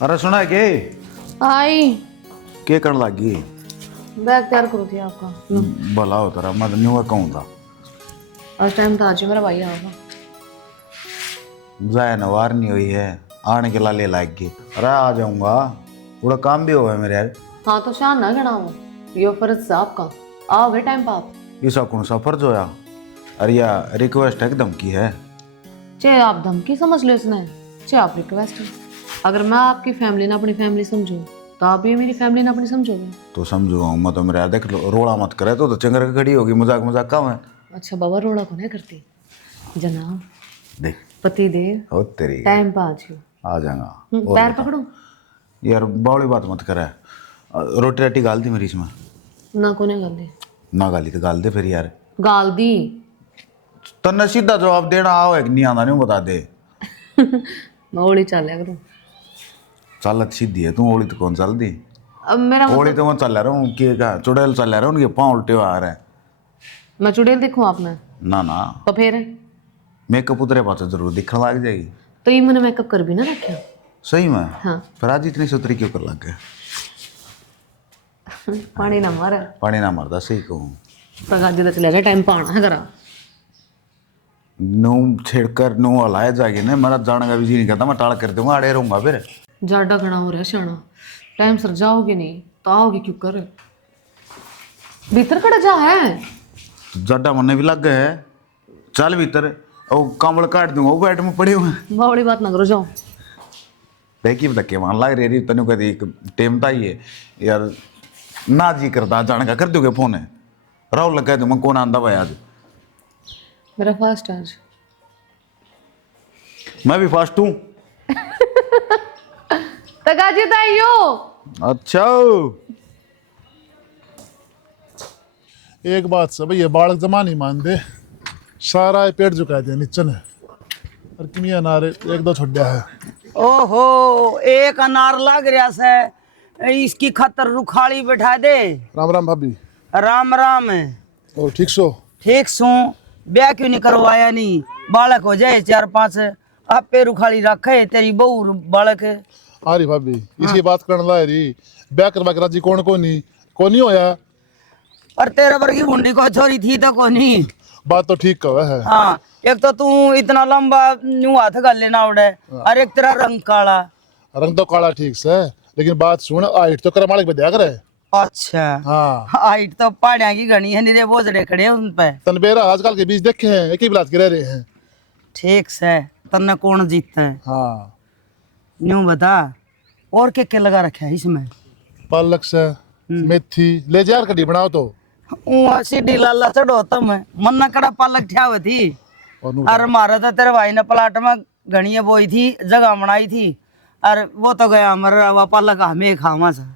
अरे सुना है के आई के करने लगी बैग तैयार करो थी आपका। भला हो तेरा मैं न्यू कहूँ था आज टाइम था आज मेरा भाई आएगा। जाए नवार नहीं हुई है आने के लाले लायक की। अरे आ जाऊंगा थोड़ा काम भी हुआ है मेरे यार। हाँ तो शान ना गणा हो यो फर्ज आपका आओगे टाइम पर आप। ऐसा कौन सा फर्ज होया। अरे या रिक्वेस्ट है कि धमकी है। चाहे आप धमकी समझ लो इसने चाहे आप रिक्वेस्ट है। अगर मैं आपकी फैमिली ना अपनी फैमिली समझूं तो आप भी मेरी फैमिली ना अपनी समझोगे। तो समझूंगा मैं तो मेरे यार देख लो रोड़ा मत करे तो चंगर के खड़ी होगी मजाक मजाक कम है। अच्छा बाबा रोड़ा को नहीं करती जनाब देख पति देव हो तेरी टाइम पर आ जाओ। आ जाऊंगा पैर पकड़ो यार बावली बात मत करे। रोटी राटी गाल दी मेरी इसमें ना कोने गाल दी ना गाली तो गाल दे फिर यार। गाल दी तन्ने सीधा जवाब देना आओ है कि नहीं आना नहीं बता दे। मैं ओली चल करूँ चालत सीधी है तू ओली तो कौन चल दी अब मेरा ओली तो मैं चल रहा हूँ कि चुड़ैल चल रहा हूँ उनके पाँव उल्टे हुए आ रहे हैं। मैं चुड़ैल देखूँ आप में ना ना तो फिर मेकअप उतरे पास जरूर दिखने लग जाएगी। तो ये मैंने मेकअप कर भी ना रखा। सही में हाँ फिर आज इतनी सुतरी क्यों कर लग गए। पानी ना मारा पानी ना मरदा सही कहूँ तो गाजी तो चले जाए टाइम पाना है करा नू छेड़कर नू हलाया जाएगी ना मेरा जाने का भी जी नहीं करता मैं टाल कर दूंगा अड़े रहूंगा फिर। जाडा खड़ा हो रहा है शाना टाइम सर जाओगे नहीं तो आओगे क्यों कर भीतर खड़ा जा है जड्डा मरने भी लग गए है चल भीतर और कांबड़ काट दूंगा वो बैठ में पड़े हुए हैं। बड़ी बात ना करो जाओ। देखिए धक्के मान लग रही तनु कभी टेम था ये यार ना जी करता जाने का कर दोगे फोन है राहुल लगा दूंगा कौन आंदा भाई आज। मेरा फास्ट आज मैं भी फास्ट हूँ। तगाजी ताइयो अच्छा एक बात से भैया बालक जमा नहीं मान दे सारा ये पेट झुका दिया नीचन है और किमिया नारे एक दो छोड़ दिया है। ओहो एक अनार लग रहा से इसकी खतर रुखाड़ी बैठा दे। राम राम भाभी। राम राम है ओ ठीक सो ठीक सू ब्याह क्यों नहीं करवाया नहीं बालक हो जाए 4-5 आप पे रुखाड़ी रखे तेरी बहू बालक है। अरे भाभी इसी बात करने ला रही ब्याह करवा के राजी कौन को नहीं होया। और तेरे वर्गी भुंडी को छोरी थी तो कोनी बात तो ठीक कहा है। हाँ एक तो तू इतना लंबा न्यू हाथ कर लेना उड़े और एक तेरा रंग काला। रंग तो काला ठीक से लेकिन बात सुन हाइट तो कर मालिक बदिया करे। अच्छा हाँ हाइट तो पहाड़िया की घनी है निरे बोझड़े खड़े हैं उन पे। तनबेरा आजकल के बीच देखे हैं एक ही बिलात के रह रहे हैं। ठीक से तन्ने कौन जीतता है हाँ न्यू बता और क्या लगा रखा है इसमें। पालक से मेथी ले जार कड़ी बनाओ तो सीढ़ी लाला चढ़ो तुम मन्ना कड़ा पालक ठ्याव थी और मारा तो तेरे भाई ने प्लाट में घड़िया बोई थी जगह बनाई थी और वो तो गया मर वो पालक हमें खावा सा।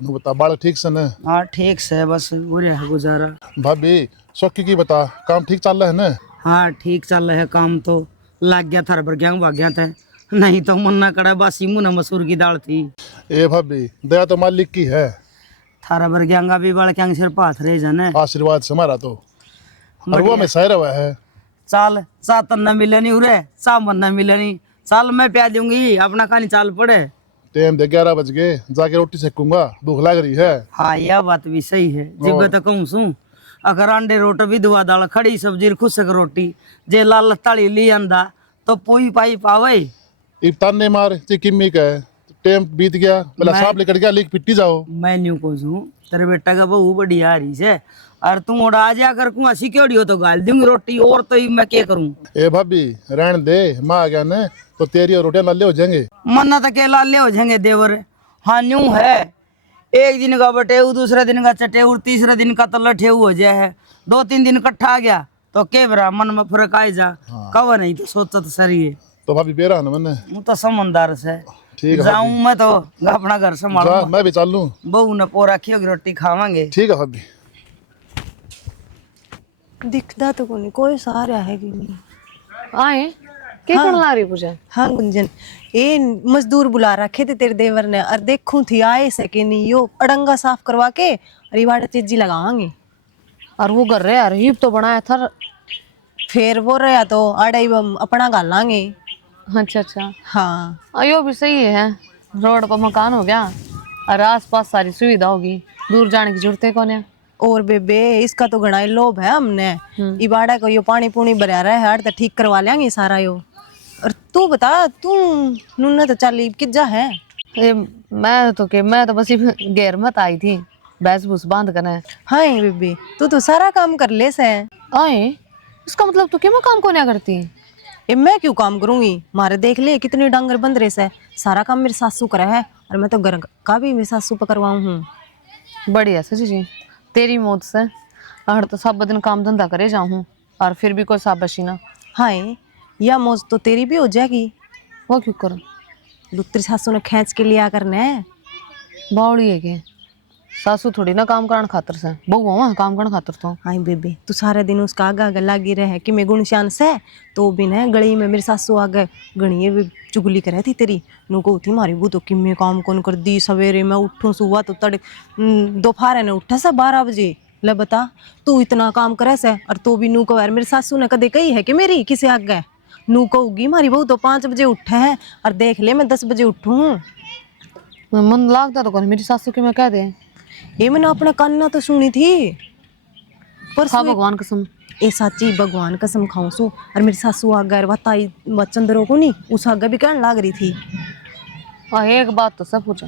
नु बता बालक ठीक से न। हाँ ठीक से बस बुरे है गुजारा। भाभी शौकी की बता काम ठीक चल रहा है ना। हाँ ठीक चल रहा है काम तो लग गया था भर गया भाग गया था नहीं तो मुन्ना कड़ा बासी मुँह मसूर की दाल थी। ए भाभी दया तो मालिक की है थारा भर गया भी बड़ क्या सिर पाथ रहे जाने आशीर्वाद से हमारा तो और वो में सह रहा है। चाल चा तन्ना मिले नहीं उरे चा मन्ना मिले नहीं चाल मैं प्या दूंगी अपना खानी चाल पड़े। टाइम दे 11 बज गए जाके रोटी सेकूंगा भूख लग रही है। हाँ यह बात भी सही है जिब तो कहूँ सू अगर अंडे रोटी भी दुआ दाल खड़ी सब्जी खुशक रोटी जे लाल ताली ली अंदा तो पोई पाई पावे इफ्तार ने मार चे किम्मी का है टाइम बीत गया पहला सांप लेकर गया लीक पिट्टी जाओ। मैं न्यू को सू तेरे बेटा का बहू बड़ी आ रही से और तुम उड़ा आ जा कर कुआ सिक्योरी हो तो गाल दूंगी रोटी और तो ही मैं क्या करूँ। ए भाभी रहन दे माँ आ गया न तो तेरी और रोटियां नल्ले हो जाएंगे। मन्ना तो के लाले हो जाएंगे देवर। हाँ न्यू है एक दिन का बटेऊ दूसरे दिन का चटेऊ तीसरे दिन का तो लठेऊ हो जाए है 2-3 दिन इकट्ठा आ गया तो के बरा मन में फर्क आ जा कव नहीं तो सोचा तो सही है। तो भाभी बेरा न मैंने वो तो समझदार से ठीक है जाऊं मैं तो अपना घर संभालूं मैं भी चल लूं बहू ने पोरा खियो की रोटी खावांगे। ठीक है भाभी। दिखता तो कोनी कोई सारा है कि नहीं। आए क्या करने ला रही पूजा। हाँ गुंजन ये मजदूर बुला रखे थे तेरे देवर ने और देखूं थी आए से कि नहीं यो अड़ंगा साफ करवा के और ये वाड़ा चीजी लगावांगे और वो कर रहे यार हिप तो बनाया था फिर वो रहा तो अड़े हम अपना गालांगे। अच्छा अच्छा हाँ अयो भी सही है रोड पर मकान हो गया और आसपास सारी सुविधा होगी, दूर जाने की जरूरत है कौन है। और बेबे इसका तो घना ही लोभ है हमने। इबाड़ा को यो पानी पूनी भरा रहा है तो ठीक करवा लेंगे सारा यो। और तू बता, तू नूने तो चल किज्जा है। मैं तो बस गैर मत आई थी, भैंस भूस बांध कर है। हाँ बेबे तू तो सारा काम कर ले से। आए इसका मतलब तू क्यों काम को नहीं करती? ये मैं क्यों काम करूंगी? मारे देख ले कितने डांगर बंद रहे से, सारा काम मेरी सासू करे है और मैं तो घर का भी मेरी सासू पर करवाऊं हूँ। बढ़िया सची जी, तेरी मौत से हर तो सब दिन काम धंधा करे जाऊँ और फिर भी कोई शाबाशी ना। हाँ या मौज तो तेरी भी हो जाएगी। वो क्यों करूँ? दूसरी सासू ने खींच के लिया करना है। बावड़ी है के सासू थोड़ी ना काम कराने खातर से, बहु वहाँ काम करने खातर तो। हाँ बेबे तू सारे दिन उसका आगा आगा लागी रहे कि मैं गुणशान से, तो भी न गली में मेरी सासू आ गए गणी भी चुगली करे थी तेरी। नु को थी मारी वो तो कि मैं काम कौन कर दी, सवेरे मैं उठूँ सुबह तो तड़क दोपहर ने उठा सा 12 बजे। ले बता तू इतना काम करे से और तो भी नू को यार मेरी सासू ने कदे कही है कि मेरी किसे आ गए। नू कहूगी मारी बहू तो 5 बजे उठे है और देख ले मैं 10 बजे उठूँ। मन लागता तो कौन मेरी सासू के मैं कह दे। ये मैंने अपने कान ना तो सुनी थी पर हाँ भगवान कसम। ए साची भगवान कसम खाऊं सू। और मेरी सासू आ गए बताई चंद्रो को नहीं उस आगे भी कहने लाग रही थी। एक बात तो सब पूछा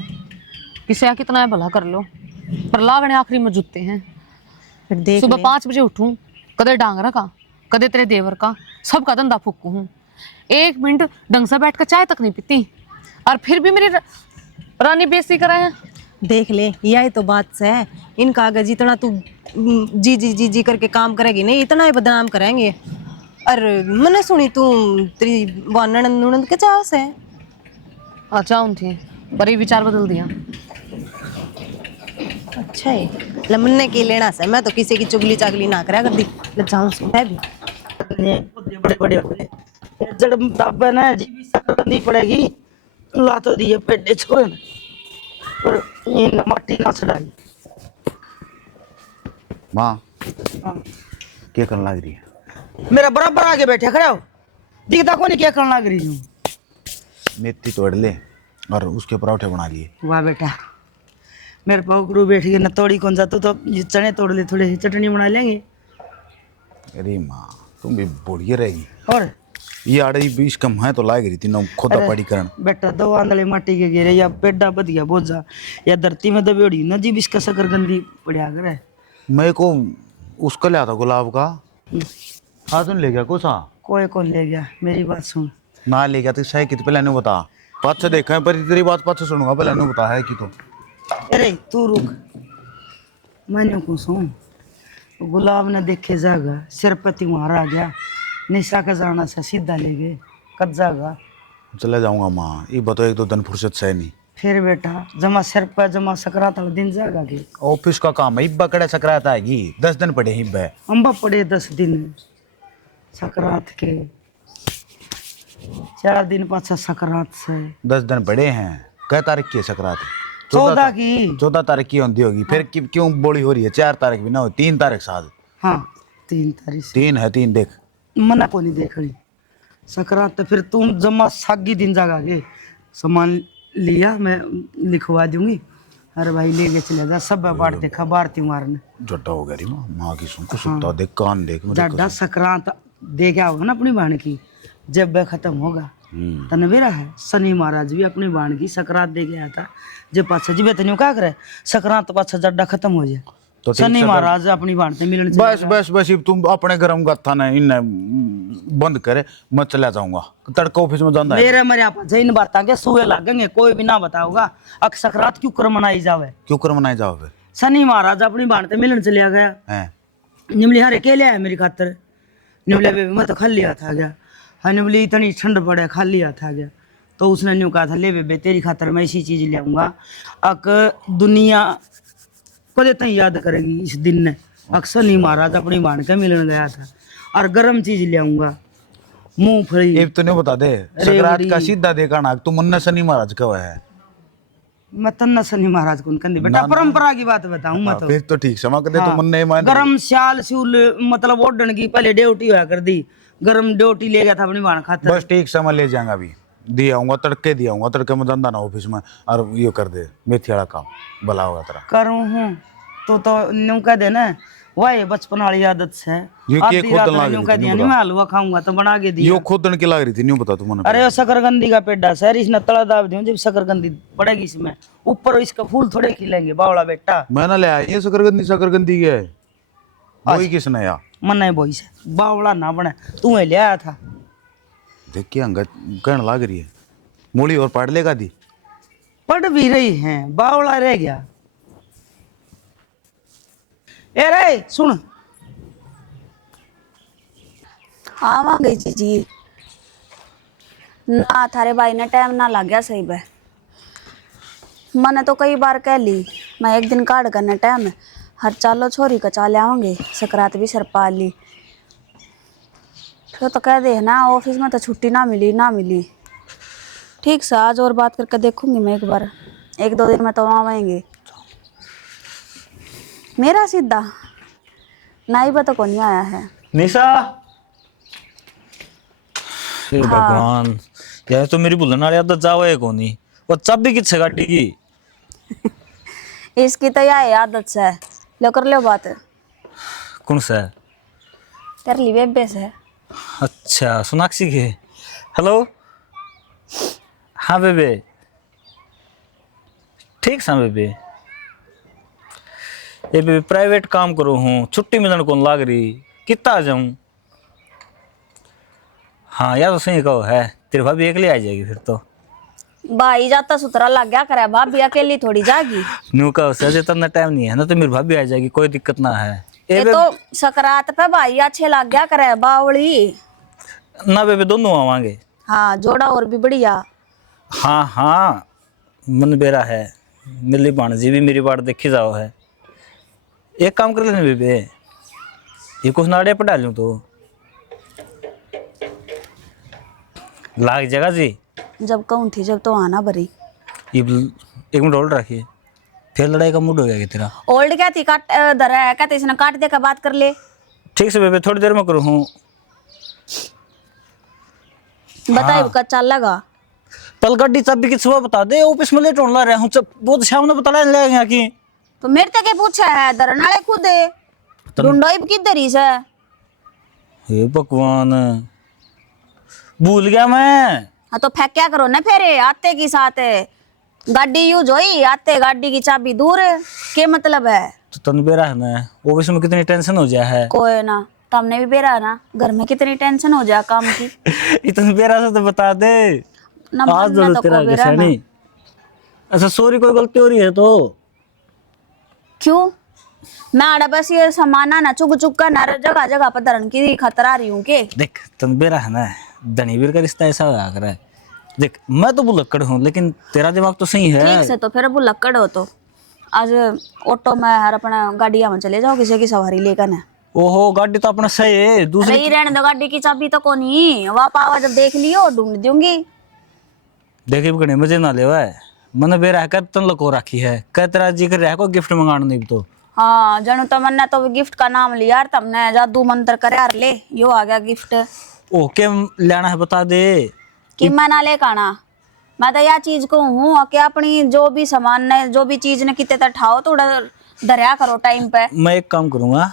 किसे कितना है भला कर लो, पर लागने आखिरी में जुटते हैं। फिर देख सुबह ले। 5 बजे उठूं, कदे डांगरा का कदे तेरे देवर का, सबका धंधा फूकू हूँ। 1 मिनट ढंग से बैठ कर चाय तक नहीं पीती और फिर भी मेरी रानी बेइज्जती कराए हैं। देख ले यही तो बात से है इनका। अगर जितना तू जी जी जी जी करके काम करेगी नहीं इतना ही बदनाम करेंगे। और मैंने सुनी तू तेरी ननद ननद के चाव से। अच्छा उन थी पर ये विचार बदल दिया। अच्छा है लमने की लेना से, मैं तो किसी की चुगली चागली ना करा कर दी। ले जाऊं सो मैं भी बड़े बड़े होले जड़ तब ना जी भी करनी पड़ेगी। ला तो दिए पेटे छोड़ पर ये मट्टी ना चढ़ाई। माँ हाँ। क्या करने लग रही है? मेरा बराबर आगे बैठे खड़े हो, दिखता कौन क्या करने लग रही हूँ। मेथी तोड़ ले और उसके पराठे बना लिए। वाह बेटा मेरे पाउकड़ू बैठ गए न तोड़ी कौन सा तू तो ये चने तोड़ ले, थोड़े चटनी बना लेंगे। अरे माँ तुम भी बढ़िया रहेगी। और ये आड़े 20 कम है तो लाग रही थी ना खोदा पड़ी करन। बेटा 2 आंधले माटी के गिरे या पेड़ा बदिया बोझा या धरती में दबेड़ी न जी बिस्का शकर गंदी पड़िया करे। मैं को उसका लिया था गुलाब का, हाँ तुम ले गया कुछ? हाँ कोई कौन ले गया मेरी बात सुन। ना ले गया तो सही कित पहले नहीं बता, पाँच से देखा है पर तेरी बात पाँच से सुनूंगा, पहले नहीं बता है कि तो। अरे तू रुक मैंने को सुन। गुलाब ने देखे जागा सिर पे तुम्हारा आ गया निशा का जाना से सीधा ले गए कद जागा। चले जाऊंगा माँ, ये बताओ 1-2 दिन फुर्सत से नहीं। फिर बेटा जमा सिर पे जमा सकरात वाला दिन जागा के ऑफिस का काम है, इब्बा कड़े सकरात आएगी 10 दिन पड़े हिब्बा। अम्बा पड़े 10 दिन सकरात के 4 दिन पाछा सकरात से 10 दिन पड़े हैं। कै तारीख की है सकरात? 14 की। 14 तारीख की होती होगी फिर क्यों बोली हो रही है? 4 तारीख भी ना हो, 3 तारीख साथ। हाँ 3 तारीख से 3 है, 3 देख मना को नहीं देख रही सकरात। तो फिर तुम जमा सागी दिन जागा के सामान लिया मैं लिखवा दूंगी। अरे भाई ले के चले जा सब बाढ़ देखा बाढ़ त्योहार ने जड्डा हो गया री माँ, माँ की सुन कुछ सुनता देख कान देख मेरे जाडा संक्रांत दे क्या होगा ना अपनी बाण की जब वह खत्म होगा। तनवीरा है शनि महाराज भी अपनी बाण की संक्रांत दे गया था जब पाछा जी बेतनियों क्या करे संक्रांत पाछा जड्डा खत्म हो जाए तो शनि महाराज अपनी बाण से मिलने बस बस बस अब तुम अपने गरम गत्था ने इन बंद करे, मैं चला जाऊंगा तड़का ऑफिस में जाना है। मेरे मेरे आप इन बातों के सुए लगेंगे कोई भी ना बताओगा। अक संक्रांत क्यों कर मनाई जावे? क्यों कर मनाए जाओ फिर? शनि महाराज अपनी बाण से मिलने चलिया गया। हैं निमली हरे के लिया है मेरी खातर निमले बेबी मैं तो खाली हाथ आ गया। हाँ निमली इतनी ठंड पड़े खाली हाथ आ गया तो उसने न्यू कहा था ले बेबे तेरी खातर मैं ऐसी चीज ले आऊंगा अक दुनिया को देता याद करेगी इस दिन ने। अक्सर नहीं महाराज अपनी बाण के मिलने गया था और गर्म चीज ले आऊंगा मूंगफली। ये तो नहीं बता दे सकरात का सीधा देखा ना तुम मुन्ना शनि महाराज का है। मैं तन्ना शनि महाराज को कंदी बेटा परंपरा की बात बताऊं मैं तो। फिर तो ठीक समा कर दे तो मुन्ना ही मान। गरम श्याल श्यूल मतलब ओढ़न की पहले ड्यूटी हुआ कर दी गरम ड्यूटी ले गया था अपनी बाण खातर। बस ठीक समय ले जाएगा अभी दिया आऊंगा तड़के दिया आऊंगा तड़के में धंधा ना ऑफिस में और ये कर दे मेथी वाला काम भला होगा तेरा। करूँ हूँ तो न्यू कह दे ना, वही बचपन वाली आदत से ये आधी खुद रात लाग में रही यूं थी, कह दिया न्यू नहीं मैं हलवा खाऊंगा तो बना के दिया। यो खोदन की लाग रही थी न्यू बता तू मने। अरे वो शकरकंदी का पेड़ा सर, इसने तला दाब दियो जब शकरकंदी पड़ेगी इसमें, ऊपर इसका फूल थोड़े खिलेंगे बावला बेटा। मैं ना ले आया ये शकरकंदी के वही किसने या मन नहीं बोई से बावला ना बने, तू ले आया था। देख के अंगा कहने लाग रही है मूली और पाड़ लेगा दी। पढ़ भी रही हैं, बावला रह गया। ए रे सुन, आवांगे जी ना, थारे भाई ने टाइम ना लग गया सही बे। मैंने तो कई बार कह ली मैं एक दिन काट करने टाइम है, हर चालो छोरी का चाले आवांगे, सकरात भी सर पा ली तो कह दे ना ऑफिस में तो छुट्टी ना मिली। ठीक से आज और बात करके देखूंगी मैं एक बार, 1-2 दिन में तो आवेंगे। मेरा सीधा नाई बता को नहीं आया है। निशा, हे भगवान यार तो मेरी भूलन वाली आदत जाओ है कोनी, वो चाबी किससे काटी की? इसकी तो यह आदत से लो कर लो बात। कौन सा? कर ली बेबे से। अच्छा सोनाक्षी के। हेलो, हाँ बेबे, ठीक सा बेबे। ये बेबे प्राइवेट काम करो हूँ, छुट्टी मिलन कौन लाग रही, कितना आ जाऊँ? हाँ यार तो सही कहो है, तेरे भाभी अकेले आ जाएगी फिर तो। भाई जाता सुतरा लग गया करे, भाभी अकेली थोड़ी जागी। न्यू का उससे इतना टाइम नहीं है ना, तो मेरी भाभी आ जाएगी, कोई दिक्कत ना है। ये तो सकरात पे भाई अच्छे लग गया करे बावली। ना बेबे दोनों आवांगे। हाँ जोड़ा और भी बढ़िया। हाँ हाँ मन बेरा है, मिली भाणजी भी मेरी बात देखी जाओ है। एक काम कर लेने बेबे, ये कुछ नाड़े पर डालूं तो लाग जाएगा जी। जब कहूँ थी जब तो आना भरी। ये 1 मिनट होल्ड रखिए, फिर लड़ाई का मूड हो गया तेरा। ओल्ड क्या थी, काट धरा है क्या, तो इसने काट दे का बात कर ले। ठीक से बेबे थोड़ी देर में करूँ हूँ। बताइए कब चल लगा। पल गड्डी चाबी की सुबह बता दे, ऑफिस में लेट होने रहा हूँ, बहुत शाम ने बता लेंगे कि तो मेरे तक पूछा है, धरनाले खुद है ढूंढो किधर ही से। हे भगवान भूल गया मैं। हाँ तो फेंक क्या करो ना फिर, आते की साथ गाड़ी यूज होई, आते गाड़ी की चाबी दूर, के मतलब है। तो तन बेरा है ना, ऑफिस में कितनी टेंशन हो जाए है। कोई ना, तुमने भी बेरा है ना, घर में कितनी टेंशन हो जाए काम की। इतनी बेरा से तो बता दे। ना आज मन में तो तेरा कोई बेरा ना। नहीं। अच्छा सॉरी, कोई गलती हो रही है तो क्यों? मैं आड़ा बस ये सामाना ना चुग चुग का ना जगह जगह पर धरन की खतरा रही हूँ के। देख तन बेरा है ना, धनीवीर का रिश्ता ऐसा होया कर है। देख मैं तो बुलक्कड़ हूँ, लेकिन तेरा दिमाग तो सही है। ठीक से तो फिर वो लक्कड़ हो तो आज ऑटो में हर अपना गाड़िया में चले जाओ, किसी की सवारी लेकर ना। ओहो गाड़ी तो अपना सही है, दूसरी अरे रहने दो, गाड़ी की चाबी तो कोनी वाप आवा, जब देख लियो ढूंढ दूंगी। देखी भी मजे ना ले मन बेरा है कर तन लको रखी है, कह तेरा जी कर रहा है कोई गिफ्ट मंगाने नहीं तो। हाँ जनू तमन्ना तो गिफ्ट का नाम लिया यार तुमने, जादू मंत्र करे यार, ले यो आ गया गिफ्ट। ओके लेना है बता दे कि मैं ना ले काना, मैं तो यह चीज को हूँ कि अपनी जो भी सामान ने जो भी चीज ने कितने तक ठाओ थोड़ा धरिया करो टाइम पे। मैं एक काम करूंगा,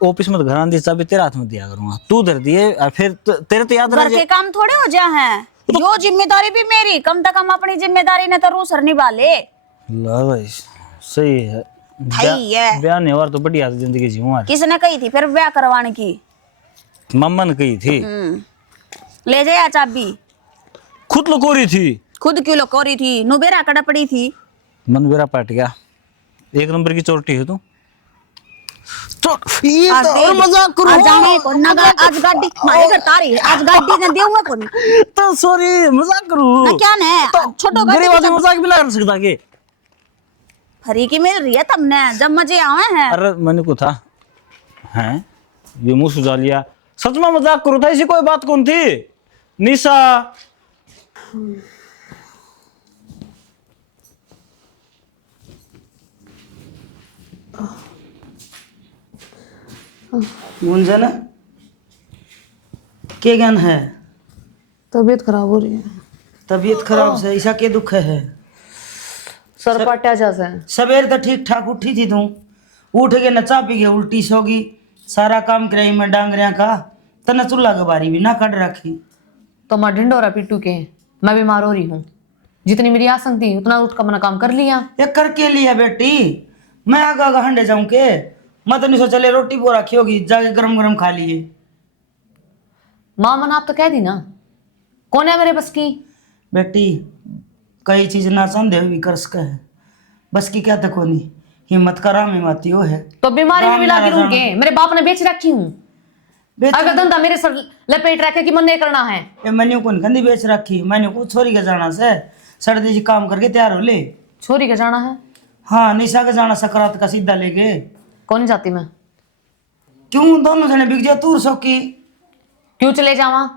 ऑफिस में घर आने चाबी तेरे हाथ में दिया करूंगा, तू धर दिए और फिर तेरे तो याद रह घर के काम थोड़े हो जा हैं, यो जिम्मेदारी भी मेरी, कम से कम अपनी जिम्मेदारी ने तो रूसर निभा ले। ला भाई सही है, भाई है ब्याह नहीं हुआ तो बढ़िया जिंदगी जीऊँ। किसने कही थी फिर ब्याह करवाने की? मम्मा ने कही थी। ले जाया चाबी, खुद लुको रही थी। खुद क्यों लुको रही थी, नुबेरा कड़ा पड़ी थी। मन मेरा पट गया, 1 नंबर की चोटी है तू। आज मजाक करो, आज जाने को ना, आज गाड़ी मारे घर तारी है, आज गाड़ी ने देऊंगा कौन। तो सॉरी मजाक करूं ना क्या ने छोटो गाड़ी गरीब आदमी मजाक भी ना कर सकता के। फ्री की मिल रही है तुमने, जब मजे आवे हैं। अरे मैंने को था हैं ये मुंह सुझा लिया, सच में मजाक करूं था, ऐसी कोई बात कौन थी। निशा गुंजन क्या ज्ञान है? तबीयत खराब हो रही है। तबीयत खराब से ऐसा के दुख है? सर पाट्या जैसे सवेर तो ठीक ठाक उठी थी तू, उठ के नचा पी गया, उल्टी सोगी, सारा काम कराई मैं डांगरिया का, तने चूल्हा के बारी भी ना काट रखी। तो मैं ढिंडोरा पिट्टू के, मैं बीमार हो रही हूँ। जितनी मेरी आसन थी उतना उठ कर मैंने काम कर लिया। ये करके लिया बेटी, मैं आगा आगा हंडे जाऊं के? मैं तो नहीं सोचा ले रोटी वो रखी होगी, जाके गरम गरम खा लिए। माँ मन आप तो कह दी ना, कौन है मेरे बस की? बेटी कई चीज ना समझे हुई कर सके है, बस की क्या तक होनी, हिम्मत का राम हिम्मती हो है। तो बीमारी में राम मिला नारा के मेरे बाप ने बेच रखी हूँ। बेच अगर धंधा मेरे सर लपेट रखे कि मन नहीं करना है। ये मैंने कौन कंदी बेच रखी, मैंने को छोरी के जाना से सर्दी जी काम करके तैयार हो ले। छोरी के जाना है? हाँ निशा के जाना सकरात का सीधा लेके। कौन जाती मैं? क्यों दोनों जने बिक जाओ तूर सौकी? क्यों चले जावा?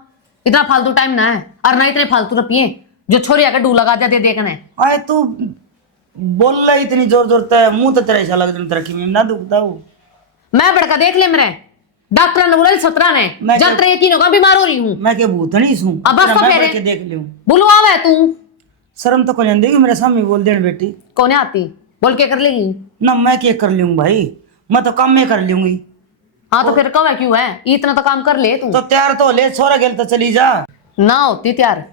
इतना फालतू टाइम ना है, और ना इतने फालतू रुपये जो छोरी आकर डू लगा देते देखने। आए तू बोल रहा इतनी जोर जोर ते, मुंह तो तेरा ऐसा लग रहा तरक्की में ना दुखता हूँ। मैं बड़का देख ले मेरे डॉक्टर ने बोला 17 ने मैं जब तेरे यकीन होगा बीमार हो रही हूँ। मैं के भूतनी हूँ, अब बस तो मैं फेरे। बढ़ के देख लूं। बुलवावा है तू? शर्म तो को नहीं देगी मेरे सामने बोल देना बेटी। कौन आती बोल के कर लेगी ना मैं क्या कर लूँ भाई, मैं तो काम में कर लूंगी। हाँ तो फिर कब है क्यों है, इतना तो काम कर ले तू। तो तैयार तो ले, छोरा गेल तो चली जा। ना होती तैयार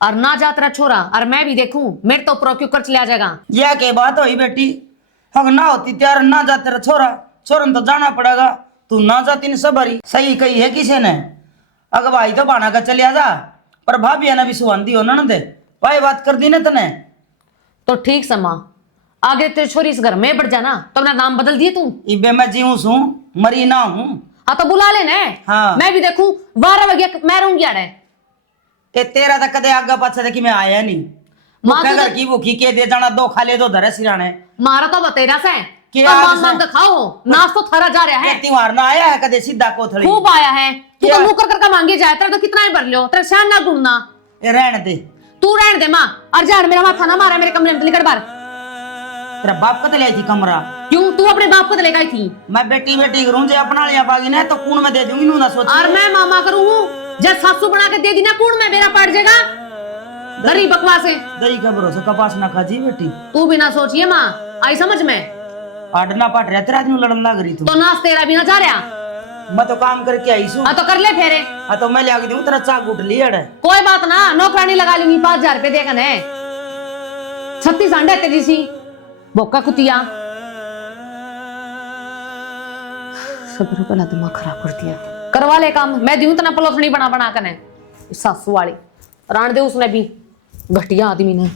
और ना जा तेरा छोरा, और मैं भी देखूं मेरे तो ऊपर क्यों कर चले आ जाएगा। यह के बात हुई बेटी, हम ना होती तैयार, ना जा तेरा छोरा, छोरन तो जाना पड़ेगा। तू ना जाती नहीं सबरी सही कही है किसी ने, अगर भाई तो बाना का चलिया जा, पर भाभी है ना भी सुहांदी हो ना दे भाई बात कर दी ना तने। तो ठीक समा, आगे तेरे छोरी इस घर में बढ़ जाना तो अपना नाम बदल दिए तू। इबे मैं जीऊं सू, मरी ना हूं। हाँ तो बुला लेना। हाँ। मैं भी देखूं 12 बजे मैं रहूंगी आड़े। ते तेरा तो कदे आगा पाछा थे कि मैं आया नहीं। माँ भूखा तो- घर की भूखी के दे जाना, दो खा ले दो धरे सिराने। मारा तो बतेरा से क्या तो मांग से? मांग के खाओ, नाश तो थारा जा रहा है। त्योहार ना आया है कदे सीधा कोथड़ी। खूब आया है, तू क्या? तो मुकर कर मांगे जाए, तेरा तो कितना ही भर लियो, तेरा शान ना ढूंढना। ये रहने दे, तू रहने दे माँ, और जान मेरा माथा ना मारा मेरे कमरे में निकल बाहर। तेरा बाप कदे लाई थी कमरा? क्यों तू अपने बाप को तो लेकर आई थी? मैं बेटी बेटी करूं जे अपना लिया पागी ना तो कून में दे दूंगी नू ना सोच। और मैं मामा करूँ जब सासू बना के दे दी ना कूड़ में मेरा पड़ जाएगा। दरी बकवास है। दही का भरोसा कपास ना खाजी बेटी। तू भी ना सोचिए माँ, आई समझ में? पाटना पाट रहा तेरा आदमी लड़न लग रही तू। तो नाश तेरा भी ना जा रहा। मैं तो काम करके आई सू। हाँ तो कर ले फेरे। हाँ तो मैं ले दूं तेरा चाक उठ लिया है। कोई बात ना, नौकरानी लगा लूंगी 5000 रुपए देखने। 36 अंडे तेरी सी बोका कुतिया। सब पहला दिमाग खराब कर दिया। करवा ले काम, मैं दूं तना पलोथनी बना बना कर सासू वाली रान दे उसने भी, घटिया आदमी ने।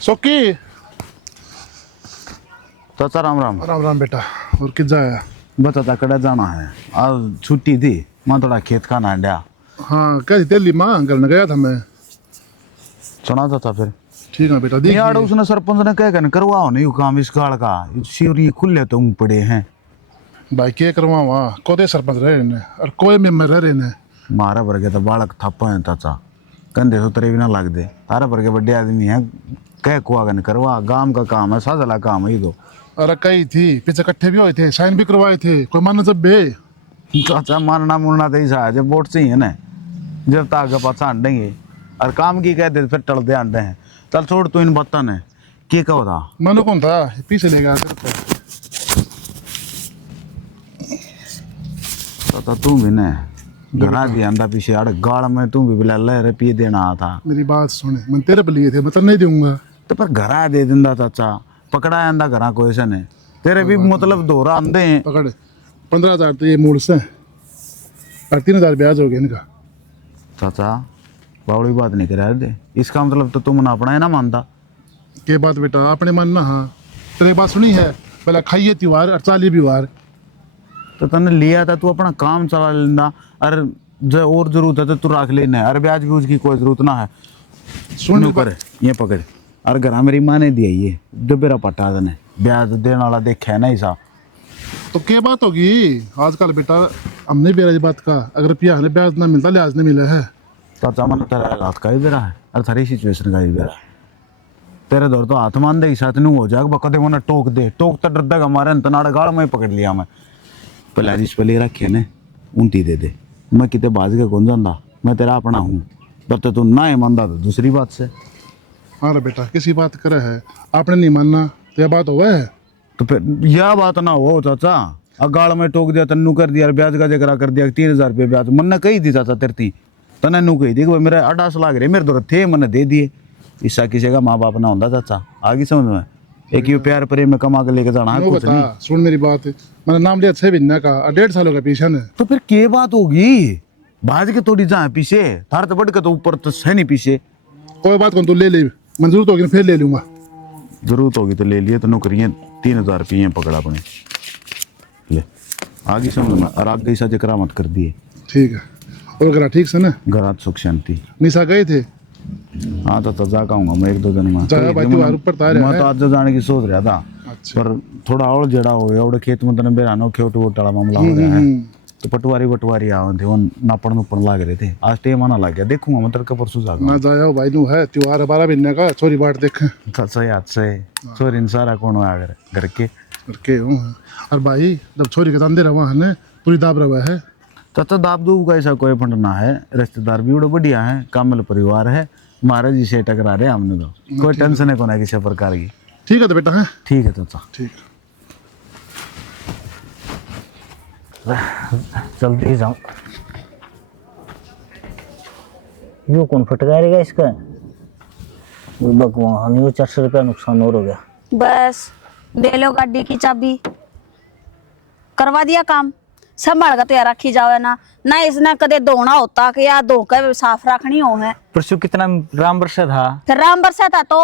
सौकी चाचा राम राम। राम राम बेटा, और किस जाया? बता तकड़ा जाना है, आज छुट्टी थी, मैं थोड़ा खेत का नांडा। हाँ कैसी तेली माँ घर न गया था मैं। सुना था फिर ठीक है बेटा, देख यार उसने सरपंच ने कह कर करवाओ नहीं काम इस काल का, शिवरी खुले तो पड़े हैं। भाई क्या करवावा, कोदे सरपंच रहे ने और कोई मेंबर रहे ने। मारा भर के तो बालक थप्पा है चाचा, कंधे सुतरे भी ना लग दे। तारा भर के बड़े आदमी है, कह कुआ कर करवा, गांव का काम है, साजला काम है ये तो। अरे कई थी पीछे इकट्ठे भी हुए थे, साइन भी करवाए थे, कोई मानो जब बे। चाचा मानना मुनना तो ऐसा है, जब वोट से ही है ना, जब तक पाछा अंडेंगे और काम की कहते फिर टल दे अंडे हैं। चल छोड़ तू इन बत्ता ने के कहो था। मानो कौन था पीछे ले गया तेरे चाचा तू भी ने घरा दिया अंडा पीछे आड़ गाड़ में, तू भी बिला ले रुपये देना आ था। मेरी बात सुने, मैं तेरे पे लिए थे, मैं तो नहीं दूंगा। तो पर घरा दे दिंदा चाचा, पकड़ा आंदा घरा कोई से ने, तेरे भी मतलब दोहरा आंदे हैं। पकड़ 15,000 तो ये मूड से और 3,000 ब्याज हो गया इनका। चाचा बावड़ी बात नहीं करा दे, इसका मतलब तो तुम ना अपना है ना मानता। के बात बेटा अपने मानना। हाँ तेरे बात सुनी है, पहले खाइए त्योहार और चाली भी वार। तो तने लिया था तू अपना काम चला लेना, और जो और जरूरत है तो तू रख लेना है, और ब्याज ब्यूज की कोई जरूरत ना है। सुन न्यू कर ये पकड़, और घर मेरी माँ ने दिया ये जो मेरा पट्टा तने ब्याज देने वाला देखा है ना ऐसा। तो क्या बात होगी आजकल बेटा, हमने भी इस बात का, अगर रुपया हमें ब्याज ना मिलता लिहाज नहीं मिला है। चाचा मन तेरा हालात का ही बेरा है और थारी सिचुएशन का ही बेरा है। तेरे दौर तो हाथ मान दे साथ नहीं हो जाएगा कदे वो टोक दे टोक तो डरदा हमारे तनाड़ गाड़ में पकड़ लिया मैं पहले रिश पे ले रखे ने उनती दे दे मैं कितने बाज के कौन जाता मैं तेरा अपना हूँ पर तो तू ना ईमानदार तो दूसरी बात से। हाँ रे बेटा किसी बात करे है आपने नहीं मानना तो यह बात हुआ है। तो फिर यह बात ना हो चाचा अगाड़ में टोक दिया तन्नू कर दिया ब्याज का जगरा कर दिया 3,000 रुपये ब्याज मन ने कही दी चाचा तेरती तने नू कही दी कि मेरे 18 लाग रहे मेरे दौर थे मैंने दे दिए। ईसा किसी का माँ बाप ना होता चाचा आगे समझ में एक यू प्यार प्रेम में कमा के लेके जाना है वो कुछ बता नहीं। सुन मेरी बात मैंने नाम लिया 6 महीने का और 1.5 साल हो गया पीछे ने। तो फिर क्या बात होगी भाज के थोड़ी जहाँ पीछे थार तो बढ़ के तो ऊपर तो है नहीं पीछे। कोई बात कौन तू ले ले मंजूर होगी फिर ले लूंगा। जरूरत होगी तो ले लिए तो नौकरियाँ 3,000 रुपये पकड़ा अपने ले आगे समझ में और आगे ऐसा जकरा मत कर दिए। ठीक है और अगर ठीक से ना घर सुख शांति। निशा गए थे। हाँ तो जा आऊंगा मैं 1-2 दिन में। जाया भाई तू ऊपर तारे मैं तो आज जाने की सोच रहा था अच्छा। पर थोड़ा और जड़ा हो गया और खेत में तने बेरानो खेत वोट वाला मामला हो रहा है तो पटवारी आवे थे वो नापड़ नुपड़ लाग रहे थे आज टेम आना लग गया देखूंगा मैं तेरे का परसों जागा ना जाया भाई नू है त्योहार 12 महीने का छोरी बाट देखे सही याद से चोरी सारा कौन हुआ घर के करके हूँ। और भाई जब छोरी के धंधे रवा है पूरी दाब रवा है तो दाब दूब का ऐसा कोई फंड ना है रिश्तेदार भी बड़े बढ़िया है कामिल परिवार है महाराज जी से टकरा रहे हमने तो कोई टेंशन है कोई किसी प्रकार की। ठीक है तो बेटा है ठीक है चाचा ठीक जल्दी जाऊं। यूं कौन फटकारेगा इसका भगवान ये 400 रुपया नुकसान और हो गया। बस ले लो गाड़ी की चाबी करवा दिया काम संभाल कर तैयार रखी जावे ना इसने कदे धोना होता कि या धो के साफ रखनी हो है। परसों कितना राम बरसा था। फिर राम बरसा था तो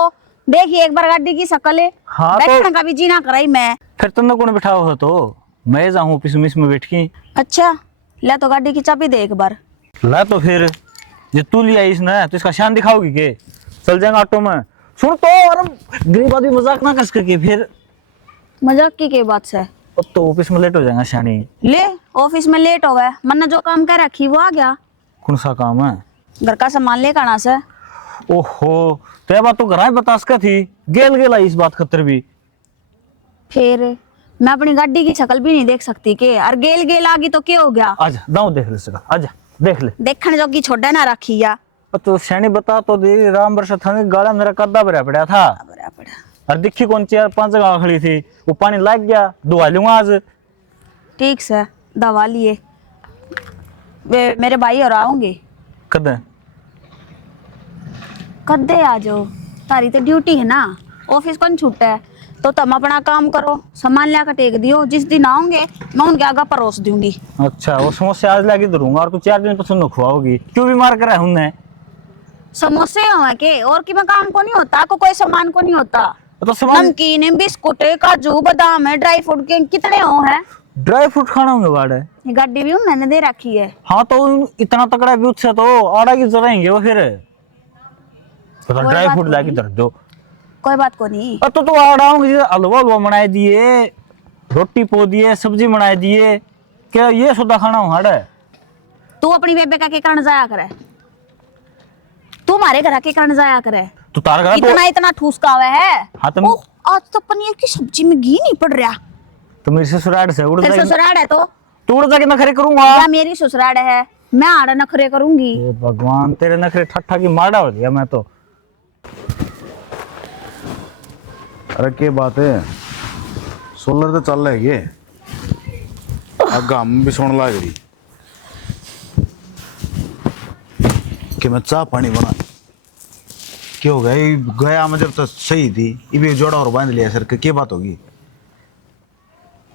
देखिए एक बार गाड़ी की शक्ल है। हाँ तो बैठने का भी जीना कराई मैं फिर तुमने कौन बैठा हो तो मैं जाऊँ ऑफिस में इसमें बैठ के। अच्छा ले तो गाड़ी की चाबी दे एक बार ला तो फिर ये तू लिया इसने तो इसका शान दिखाओगी के चल जाएगा ऑटो में। सुन तो और गरीब आदमी मजाक ना कर सके फिर मजाक की बात से अब तो ऑफिस में लेट हो जाएगा शानी। ले ऑफिस में लेट हो गए मन्ने जो काम कर रखी वो आ गया। कौन सा काम है। घर का सामान ले आना से। ओहो तो ये बात तो घर बता सका थी गेल गेला इस बात खतर भी। फिर मैं अपनी गाड़ी की शक्ल भी नहीं देख सकती के और गेल गेल आ गई तो क्या हो गया। आजा दाऊ देख ले सका आजा देख ले देखने जोगी छोड़ा ना रखी या तो शानी बता तो दे राम बरसा था गाला मेरा कद्दा भरा पड़ा था और दिखी कौन 4-5 जगह खड़ी थी वो पानी लग गया दुआ लूंगा आज। ठीक से दवा लिए मेरे भाई और आऊंगे कद कदे आ जाओ तारी तो ड्यूटी है ना ऑफिस कौन छूटा है तो तुम अपना काम करो सामान लिया टेक दियो जिस दिन आओगे मैं उनके आगे परोस दूंगी। अच्छा वो समोसे आज लाके दूंगा और कुछ 4 दिन पसंद खुआओगी क्यों बीमार करा है उनने। समोसे हो के और की में काम को नहीं होता को कोई सामान को नहीं होता। तो सामान नमकीन बिस्कुट काजू बादाम है ड्राई फ्रूट के कितने हो है। ड्राई फ्रूट खाना होंगे बाड़े ये गाड़ी भी उन्होंने दे रखी है। हाँ तो इतना तगड़ा भी से तो आड़ा की जराएंगे वो फिर तो ड्राई फ्रूट लाके धर दो कोई बात को नहीं। तो आड़ा होंगे हलवा बनाए दिए रोटी पो दिए सब्जी बनाए दिए क्या ये सुधा खाना हो हाड़ा है। तू अपनी बेबे का के कारण जाया करे तू हमारे घर के कारण जाया करे तो तार घर इतना इतना ठूस का हुआ है। हाँ तो आज तो पनीर की सब्जी में घी नहीं पड़ रहा। तो मेरी ससुराल से उड़ तेरे जाएगी ससुराल है तो तू उड़ जाके नखरे करूंगा। या मेरी ससुराल है मैं आड़ा नखरे करूंगी। ये भगवान तेरे नखरे ठट्ठा की माड़ा हो गया मैं तो। अरे क्या बात है सोलर तो चल रहा है ये आगा हम भी सुन लग रही कि मैं चाह पानी बना क्या हो गया ये गया मैं जब तो सही थी ये भी जोड़ा और बांध लिया सर क्या बात होगी।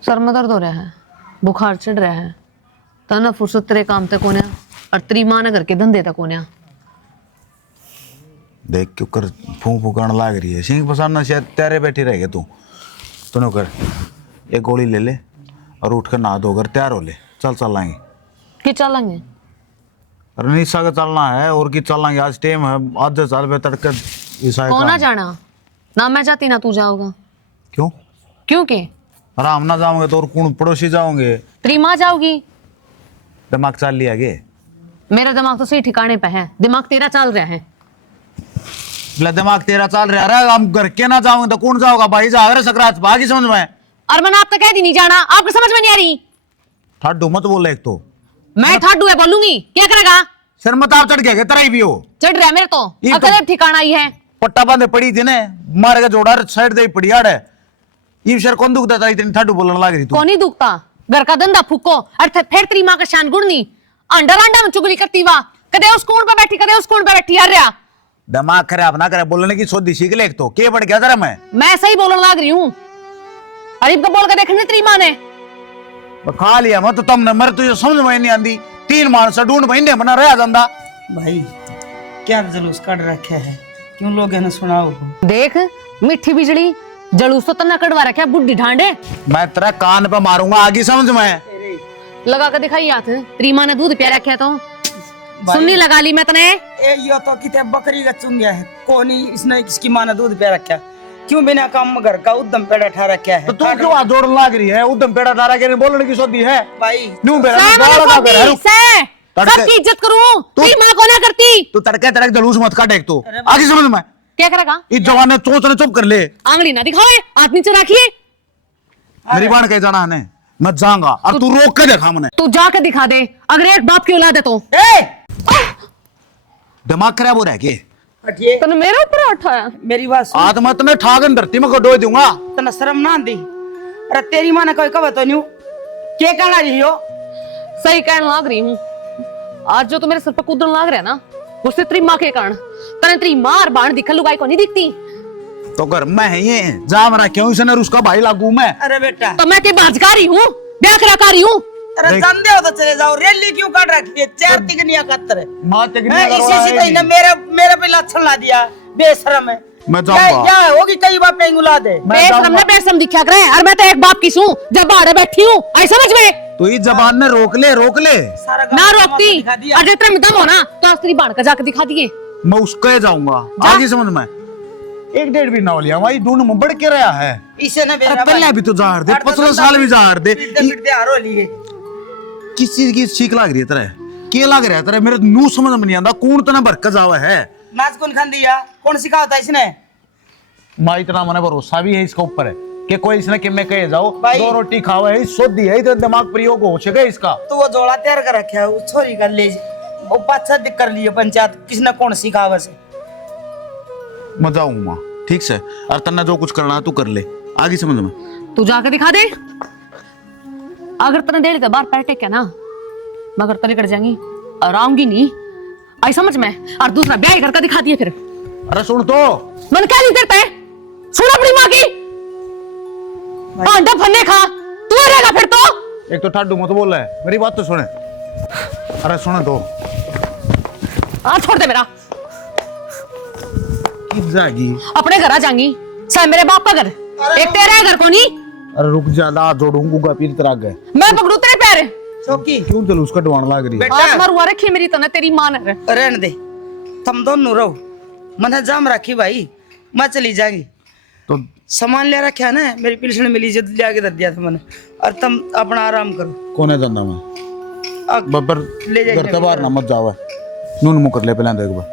सर में दर्द हो रहा है बुखार चढ़ रहा है तो ना फुर्सत तेरे काम तक होने और तेरी माँ ने घर के धंधे तक होने। देख क्यों कर फूं फूकान लाग रही है सिंह पसाना शायद तैयारे बैठी रहेगा तूने कर एक गोली ले ले और उठ कर नहा धोकर तैयार हो ले चल चलेंगे कि चलेंगे। अरे निशा का चलना है और की चलेंगे आज टाइम है आधे साल में तड़के कौन जाना ना मैं जाती ना तू जाओगा। क्यों क्यों के अरे हम ना जाओगे तो और कौन पड़ोसी जाओगे तेरी माँ जाओगी। दिमाग चल लिया गे मेरा दिमाग तो सही ठिकाने पे है दिमाग तेरा चल रहा है। बोला दिमाग तेरा चल रहा है, हम घर के ना जाऊंगे तो कौन जाओगा भाई, जा रहे सकरात बाकी समझ में। और मैंने आप तो कह दी नहीं जाना, आपको समझ में नहीं आ रही। ठाडू मत बोले एक तो, मैं ठाडू है बोलूंगी, क्या करेगा? सर मत आप चढ़ गए तरह ही भी हो, चढ़ रहा है मेरे तो, ये तो- अकल ठिकाना ही है। पट्टा बांधे पड़ी थी ने, मार के जोड़ा साइड दे पड़ी आड़ है। ये शर कौन दुखता था इतनी ठाडू बोलने लग रही तू। कौन ही दुखता, घर का धंधा फूको और फिर तेरी माँ का शान गुड़नी अंडा अंडा में चुगली करती वा, कदे उस कोण पे बैठी कदे उस कोण पे बैठी यार रहा। दिमाग खराब ना करे, बोलने की सोधी सीख ले एक तो, के बढ़ गया जरा मैं सही बोलने लग रही हूँ। अरीब को बोल के देखने तेरी माँ ने खा लिया मैं तो तुमने, मेरे तुझे समझ में नहीं आंदी। 3 मानस ढूंढ महीने बना रहा जांदा। भाई क्या जुलूस काट रखे है, क्यों लोग है ना सुनाओ। देख मिठी बिजली जलूस तो तना कड़वा रखा है बुढ़ी ढांडे। मैं तेरा कान पे मारूंगा आगे समझ में। लगा के दिखाई हाथ, तेरी माँ ने दूध पिया रखा है तो सुन्नी लगा ली मैं तने। ए यो तो किते बकरी का चुंगिया है, कोनी इसने किसकी माँ ने दूध पे रखा, क्यों बिना काम में घर का उद्दम पेड़ा ठा रखा है। तो तू क्यों हाथ जोड़ लाग रही है, उदम पेड़ा तारा के बोलने की सोधी है भाई न्यू मेरा सह गाल मैंने लगा सोची, कर सह, तड़के- सबकी इज्जत करूं, तेरी माँ को ना करती। तू तड़के तड़के जलूस मत काट एक तो, आगे समझ में। क्या करेगा? इस जवान ने चोच ने चुप कर ले, आंगली ना दिखावे, हाथ नीचे रखिए। मेरी बाण कह जाना है मैं जाऊंगा और तू रोक के देखा मैंने। तू जाके दिखा दे, अगर एक बाप की औलाद है तो। दिमाग खराब हो रहा है के हटिए, तूने मेरे ऊपर उठाया। मेरी बात सुन, आत्मा तुम्हें ठागन धरती में डोय दूंगा। तना शर्म ना आंदी। अरे तेरी माँ ने कोई कब तो न्यू के कहना रही हो। सही कहने लग रही हूँ, आज जो तू मेरे सर पर कूदने लग रहा है ना, वो सिर्फ तेरी माँ के कारण। तने तेरी माँ और बाण दिखा लुगाई को नहीं दिखती तो घर में है ये जा मरा क्यों इसने उसका भाई लागू मैं। अरे बेटा, तो मैं तेरी बाजकारी हूँ, ब्याह कराकारी हूँ। अरे देख। जानते हो तो चले जाओ, रैली क्यों काट रखी है, 4 तिगनिया कत्तर माँ तक मैं इसी से ने मेरे पे लक्षण ला दिया, बेशरम है। मैं जाऊंगा। क्या होगी कई बार पे उला दे। बेशरम ना बेशरम दिखा करे, और मैं तो एक बाप की सूं, जब बाहर बैठी हूँ, आई समझ में। तो इस जबान ने रोक ले सारा गाँव ना तमाशा रोकती, दिखा दिया। अजय तेरे में दम हो ना तो आज तेरी बाण का जाके दिखा दिए। मैं उसके जाऊंगा आगे समझ में। 1-1.5 भी ना लिया वही ढूंढ में बढ़ के रहा है। इसे ना अरे पहले भी तो जार दे, 15 साल भी जार दे। पिटते हारो लिए। किस चीज की सीख लग रही है तेरे, के लग रहा है तेरे, मेरे नू समझ में नहीं आंदा कौन तना भरक जावा है। नाच कौन खान दिया, कौन सिखाता है इसने। माँ इतना मैंने भरोसा भी है इसके ऊपर है कि कोई इसने कि मैं कहे जाओ भाई। 2 रोटी खावा है, सोधी है, इधर दिमाग प्रयोग हो सके इसका। तो वो जोड़ा तैयार कर रखा है, उस छोरी का ले वो पाछा दिक कर लिए पंचायत, किसने कौन सिखावा से। मैं जाऊंगा ठीक से, और तन्ना जो कुछ करना है तू कर ले आगे समझ में। तू जाके दिखा दे, अगर तेने डेढ़ के बाहर पैर टेक ना, मगर तेरे कट जाएंगी और आऊंगी नहीं, आई समझ में। और दूसरा ब्याह करके दिखा दिए फिर। अरे सुन तो, मन क्या नहीं करता है, सुन अपनी माँ की अंडा फन्ने खा, तू रहेगा फिर तो। एक तो ठाडू मत बोल रहा है, मेरी बात तो सुने। अरे सुने तो, हाँ छोड़ दे मेरा, किस जाएगी। अपने घर आ जाएंगी, सर मेरे बाप का घर, एक तेरा घर को नहीं। अरे रुक जा, ला जोड़ूंगा फिर तेरा गए। मैं पकड़ू तेरे पैर, चौकी क्यों चलो उसका डुआन लाग रही है। हाथ मार हुआ रखी मेरी तना, तेरी माँ ने। रहने दे, तुम दोनों रहो, मैंने जाम रखी भाई, मैं चली जाएगी। तो सामान ले रखा है ना, मेरी पिलसन मिली जो ले आके दे दिया था मैंने, और तुम अपना आराम करो। कौन है धंधा में बब्बर ले जाइए घर के बाहर ना मत जाओ, नून मुंह कर ले पहले देख बा,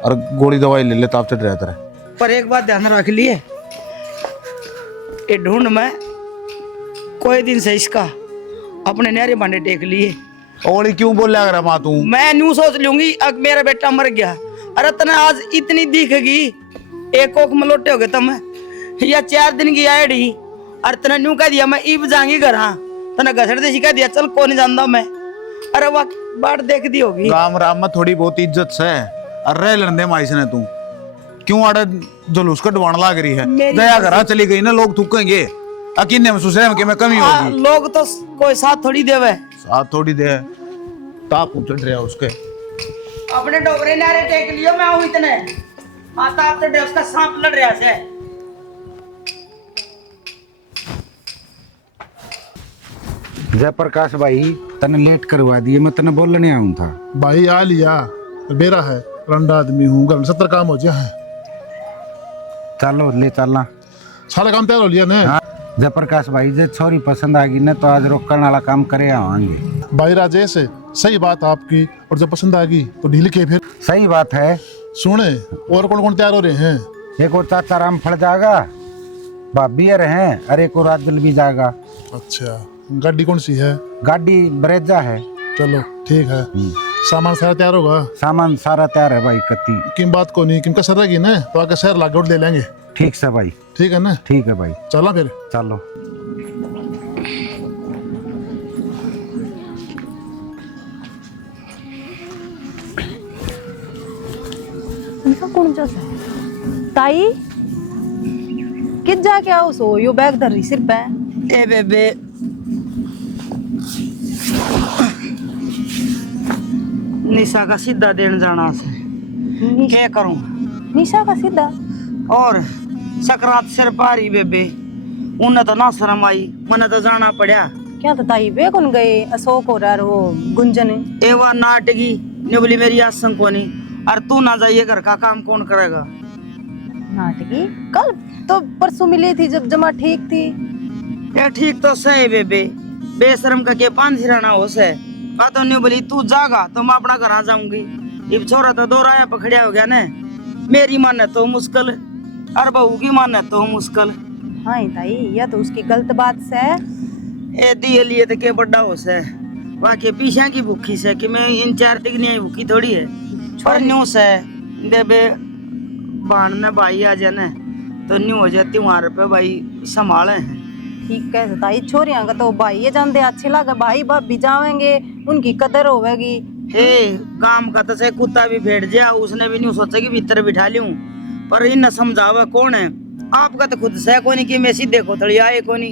और गोली दवाई ले ले ताप चढ़ रहा तेरा। पर एक बात ध्यान रख लिए, ये ढूंढ में कोई दिन से इसका अपने नहरे भांडे टेक लिए। ओली क्यों बोल रहा है माँ तू। मैं न्यू सोच लूंगी अब मेरा बेटा मर गया, अरे तना आज इतनी दिखेगी, एक ओख में लोटे हो गए तुम, या 4 दिन की आईडी, और तना न्यू कह दिया मैं ईब जाऊंगी घर। हाँ तना घसड़ दे सिखा दिया, चल कौन जानता मैं। अरे वाह बात देख दी होगी। राम राम में थोड़ी बहुत इज्जत से, अरे लड़ने माइस ने तू क्यों आड़े जुलूस का डुआन लाग रही है। दया करा चली गई ना, लोग थूकेंगे अकीने में सुसरे में कि मैं कमी होगी। लोग तो कोई साथ थोड़ी देवे, साथ थोड़ी दे, ताप चढ़ रहा उसके। अपने डोबरे नारे टेक लियो, मैं हूं इतने आता आप तो उसका सांप लड़ रहा से। जयप्रकाश भाई तने लेट करवा दिए, मैं तने बोलने आऊं था। भाई आ लिया, बेरा है, रंडा आदमी हूँ, घर में 70 काम हो जाए हैं। चलो ले चलना। सारा काम तैयार हो लिया ने। हाँ जयप्रकाश भाई जे छोरी पसंद आ गई ना तो आज रोकने वाला काम करे आवांगे। भाई राजेश सही बात आपकी, और जब पसंद आ गई तो ढील के फिर। सही बात है, सुने और कौन कौन तैयार हो रहे हैं? एक और चाचा राम फड़ जाएगा, भाभी और हैं, और एक और राजल भी जाएगा। अच्छा, गाड़ी कौन सी है? गाड़ी ब्रेजा है। चलो ठीक है। सामान सारा तैयार होगा? सामान सारा तैयार है भाई कत्ती। किम बात को नहीं, किम का सर रहेगी ना तो आके शहर लागोट ले लेंगे। ठीक से भाई। ठीक है ना? ठीक है भाई। चला फिर। चलो। इनका कौन जैसा ताई कित जाके आओ सो यो बैग धर रही सिर पे। ए बेबे निशा का सीधा देन जाना से क्या करूं? निशा का सीधा और सकरात सिर पारी बेबे, उन्हें तो ना शर्म आई, मने तो जाना पड़ा। क्या तो ताई वे कौन गए अशोक और यार वो गुंजन एवा नाटकी ने बोली मेरी आसन कोनी, और तू ना जाइए घर का काम कौन करेगा? नाटकी कल तो परसों मिली थी जब जमा ठीक थी। ये ठीक तो सही बेबे, बेशरम का के पान सिराना हो से का तो नहीं बोली तू जागा तो मैं अपना घर आ जाऊंगी। इब छोरा तो दो राया पकड़िया हो गया ने, मेरी माने तो मुश्किल और बहू की माने तो मुश्किल। हाँ ताई यह तो उसकी गलत बात से ए दिए लिए तो के बड़ा हो से, वाके पीछा की भूखी से कि मैं इन 4 दिन नहीं भूखी थोड़ी है। पर न्यू से बेबे बाण ने भाई आ जाने तो न्यू हो जाती वहां पे भाई संभाले। ठीक है ताई, छोरियां का तो भाई ये जानते अच्छे लगे, भाई भाभी जावेंगे उनकी कदर होवेगी। हे काम का तो से कुत्ता भी भेड़ जा, उसने भी नहीं सोचा कि भीतर बिठा लूं, पर इन समझावे कौन है? आपका तो खुद से कोनी कि मैं सीधे को थड़ी आए कोनी।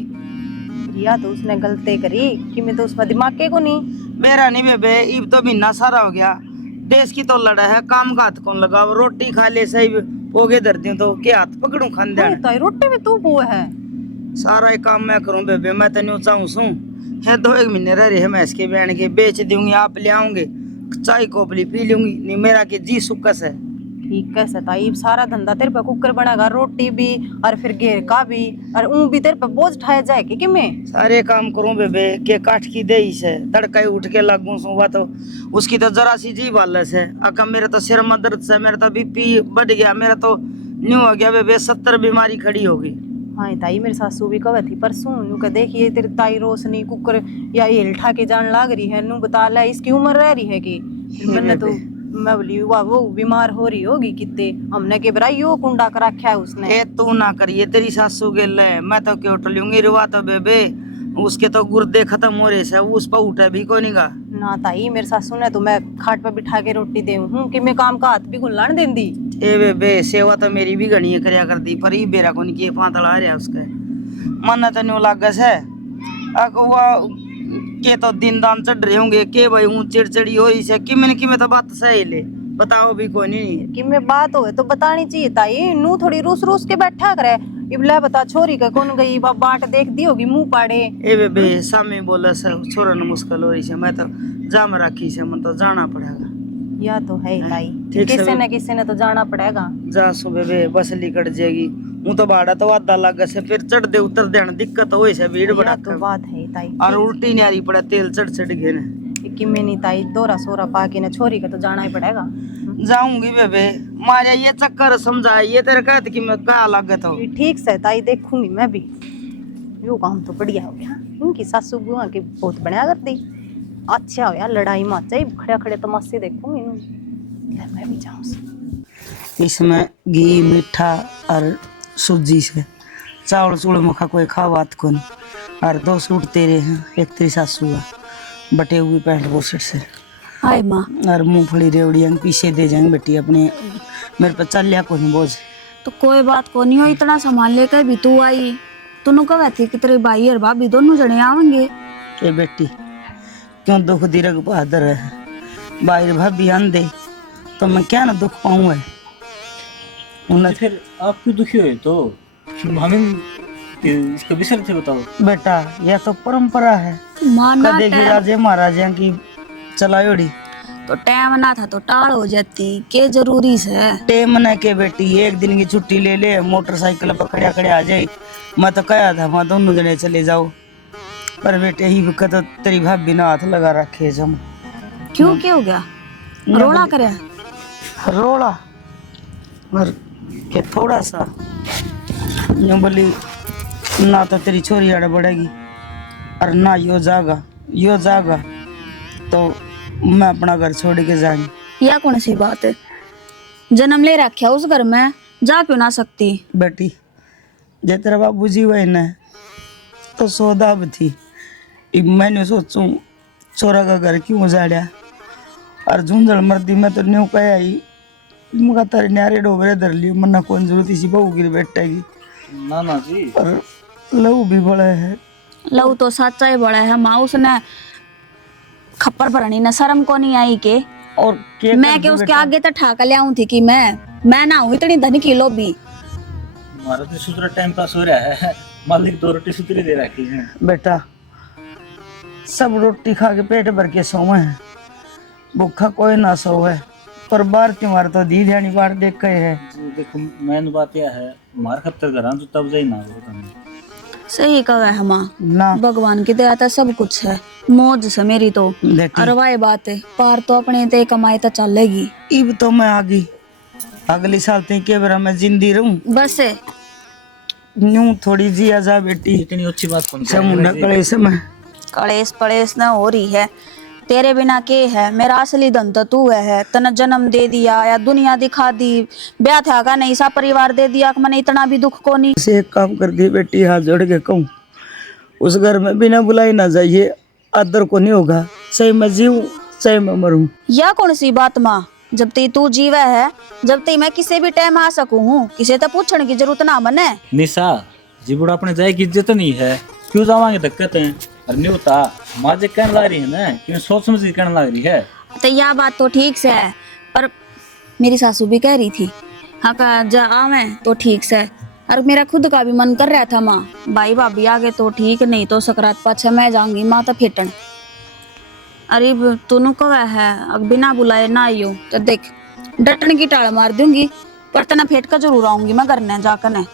या तो उसने गलती करी कि मैं तो उसमें दिमाग के को नहीं। मेरा नहीं बेबे, इब तो महीना सारा हो गया, देश की तो लड़ा है, काम का हाथ कौन लगाओ? रोटी खा ले सही पोगे धरती हूँ तो के हाथ पकड़ू खान हाँ, ताई रोटी में तू वो है सारा ही काम मैं करूं बेबे, मैं तो नहीं चाहूँ सू है। 2-1 महीने रह रहे हैं मैं इसके बहन के, बेच दूंगी, आप ले आऊंगे, चाय कोपली पी लूंगी, नहीं मेरा के जी सुकस है। ठीक है सताई, सारा धंधा तेरे पे कुकर बनेगा, रोटी भी और फिर घेर का भी, और ऊं भी तेरे पे बोझ उठाया जाए कि मैं सारे काम करूं बेबे के काट की दे से तड़का ही उठ के लागू सुबह तो उसकी तो जरा सी जी बालस है। अका मेरे तो सिर में दर्द से, मेरा तो बीपी बढ़ गया, मेरा तो न्यू हो गया बेबे, 70 बीमारी खड़ी होगी। हाँ ताई मेरी सासू भी कहे थी परसों नू के देखिए तेरी ताई रोशनी कुकर या हिल ठा के जान लाग रही है, नू बता ले इसकी उम्र रह रही है कि मैंने तो मैं बोली वाह वो बीमार हो रही होगी कितने, हमने के बराई यो कुंडा कर रखा है उसने। ए तू ना करिए, तेरी सासू के ले मैं तो क्यों टलूंगी रुआ तो बेबे, उसके तो गुर्दे खत्म हो रहे से, उस पर उठे भी कोई नहीं गा। ना ताई मेरे सासू ने तो मैं खाट पे बिठा के रोटी दे हूँ कि मैं काम का हाथ भी गुल्लान देंदी। ए बेबे सेवा तो मेरी भी घनी करया कर दी, पर ये बेरा को नहीं किए पातला आ रहा उसके मन तो नहीं लागे से। अगवा के तो दिन दान चढ़ रहे होंगे के भाई हूँ चिड़चिड़ी हो रही से कि मैंने तो बात सही ले बताओ भी कोई नहीं कि मैं बात हो तो बतानी चाहिए ताई, नू थोड़ी रूस रूस के बैठा करे इबला बता छोरी का कौन गई बाट देख दी होगी मुंह पाड़े। ए बेबे सामने बोला से छोरा ने मुश्किल हो रही है, मैं तो जाम राखी से मन तो जाना पड़ेगा। या तो है ताई, ठीक किसी ने तो जाना पड़ेगा। जा सो बेबे बस लिकट जाएगी, हूँ तो भाड़ा तो आधा लग से फिर चढ़ दे उतर देना दिक्कत हो से भीड़ बड़ा तो बात है ताई, और उल्टी नहीं आ रही पड़ा तेल चढ़ चढ़ गए ने कि मैं नहीं ताई दोरा सोरा पाके ना छोरी का तो जाना ही पड़ेगा। जाऊंगी बेबे, मारे ये चक्कर समझा ये तेरे कहते कि मैं क्या लागत हो। ठीक से ताई देखूंगी मैं भी, यो काम तो बढ़िया हो गया, उनकी सासू बुआ की बहुत बढ़िया कर दी, अच्छा हो यार लड़ाई मच जाए, खड़े खड़े तमाशे देखूंगी मैं भी जाऊँ। इसमें घी मीठा और सूजी से चावल चूड़ मखा कोई खावात को नहीं, और 2 सूट तेरे हैं, एक तेरी सासू का बटे हुए पैंट पोशट से, हाय माँ और मूंगफली रेवड़ियाँ पीछे दे जाएंगे बेटी अपने, मेरे पर चल लिया कोई बोझ। तो कोई बात को नहीं हो, इतना सामान लेकर भी तू आई, तूने कहा थी कि तेरे भाई और भाभी दोनों जने आवेंगे। ए बेटी क्यों दुख दीरक बहादुर है, भाई भाभी आंदे तो मैं क्या ना दुख पाऊँ है। फिर आप क्यों दुखी हुए? तो हमें इसका विषय से बताओ। बेटा यह तो परंपरा है, माना कदेगी राजे महाराजा की चलायोड़ी, तो टाइम ना था तो टाल हो जाती, के जरूरी से टेम न के बेटी 1 दिन की छुट्टी ले ले, मोटरसाइकिल पर खड़े खड़े आ जाए, मैं तो कहा था वहाँ दोनों जने चले जाओ, पर बेटे ही तो तेरी भाभी ना हाथ लगा रखे जम। क्यों क्या हो गया? रोड़ा करे? रोड़ा और के थोड़ा सा यूं बोली ना तो तेरी छोरी आड़े बढ़ेगी और ना यो जागा तो मैं अपना घर छोड़ के जाऊंगी। या कौन सी बात है, जन्म ले रखा उस घर में, जा क्यों ना सकती। बेटी जे तेरा बाबू जी वही न तो सौदाब थी। इब मैंने सोचूं छोरा का घर क्यों उजाड़ा और झुंझल मर्दी में तो न्यू कह आई मुका तारे न्यारे डोबरे धर लियो मन्ना कौन जरूरत इसी बहू की बैठेगी। ना ना जी, और लहू भी बड़ा है। लव तो सच्चा ही बड़ा है माँ, उसने खप्पर भरनी न शर्म को नहीं आई के। और के मैं के उसके आगे तो ठाका ले आऊं थी कि मैं ना हूं इतनी धनी की लोभी। हमारा तो सूत्र टाइम पास हो रहा है, मालिक 2 रोटी सूत्री दे रखी है। बेटा सब रोटी खा के पेट भर के सोवे हैं, भूखा कोई ना सोवे। पर बार त्योहार तो दी ध्यानी बार देख के है। जी, देखो मैंने बात यह है, हमारे खत्तर घर तो तब जाई ना हो तुमने। सही कहा है माँ, ना भगवान की दया तो सब कुछ है, मौज से मेरी तो। बेटी और वाह बात है, पार तो अपने ते कमाई तो चलेगी। इब तो मैं आ गई, अगली साल तक के बेरा मैं जिंदी रहूं। बस है, न्यू थोड़ी जी आजा बेटी इतनी अच्छी बात कौन सी समुंडा कले से मैं कलेश पड़ेश न हो रही है। तेरे बिना के है, मेरा असली धन तो तू है। तने जन्म दे दिया या दुनिया दिखा दी, ब्याह था का नहीं सा परिवार दे दिया कि मैंने इतना भी दुख को नहीं। से एक काम कर दी बेटी, हाथ जोड़ के कहूँ उस घर में बिना बुलाई ना जाइए, आदर को नहीं होगा। चाहे मैं जीऊं चाहे मैं मरूं। या कौन सी बात माँ, जब तक तू जीवा है, जब तक मैं किसी भी टाइम आ सकूं हूँ, किसी तो पूछने की जरूरत ना मने। निशा जी बुढ़ा अपने जाए की इज्जत नहीं है, क्यों जावांगे दिक्कत है। और नहीं होता माँ जे कहने लग रही है ना कि सोच समझ के कहने लग रही है। तो यह बात तो ठीक से है, पर मेरी सासू भी कह रही थी हाँ का जा आवे तो ठीक से। और मेरा खुद का भी मन कर रहा था माँ, भाई भाभी आगे तो ठीक, नहीं तो सकरात पाछे मैं जाऊंगी माँ तो फेटन। अरे तूनु कवा है अब बिना बुलाए ना आइयो तो देख डटन की टाल मार दूंगी, पर तना फेट कर जरूर आऊंगी मैं करने जाकर ने।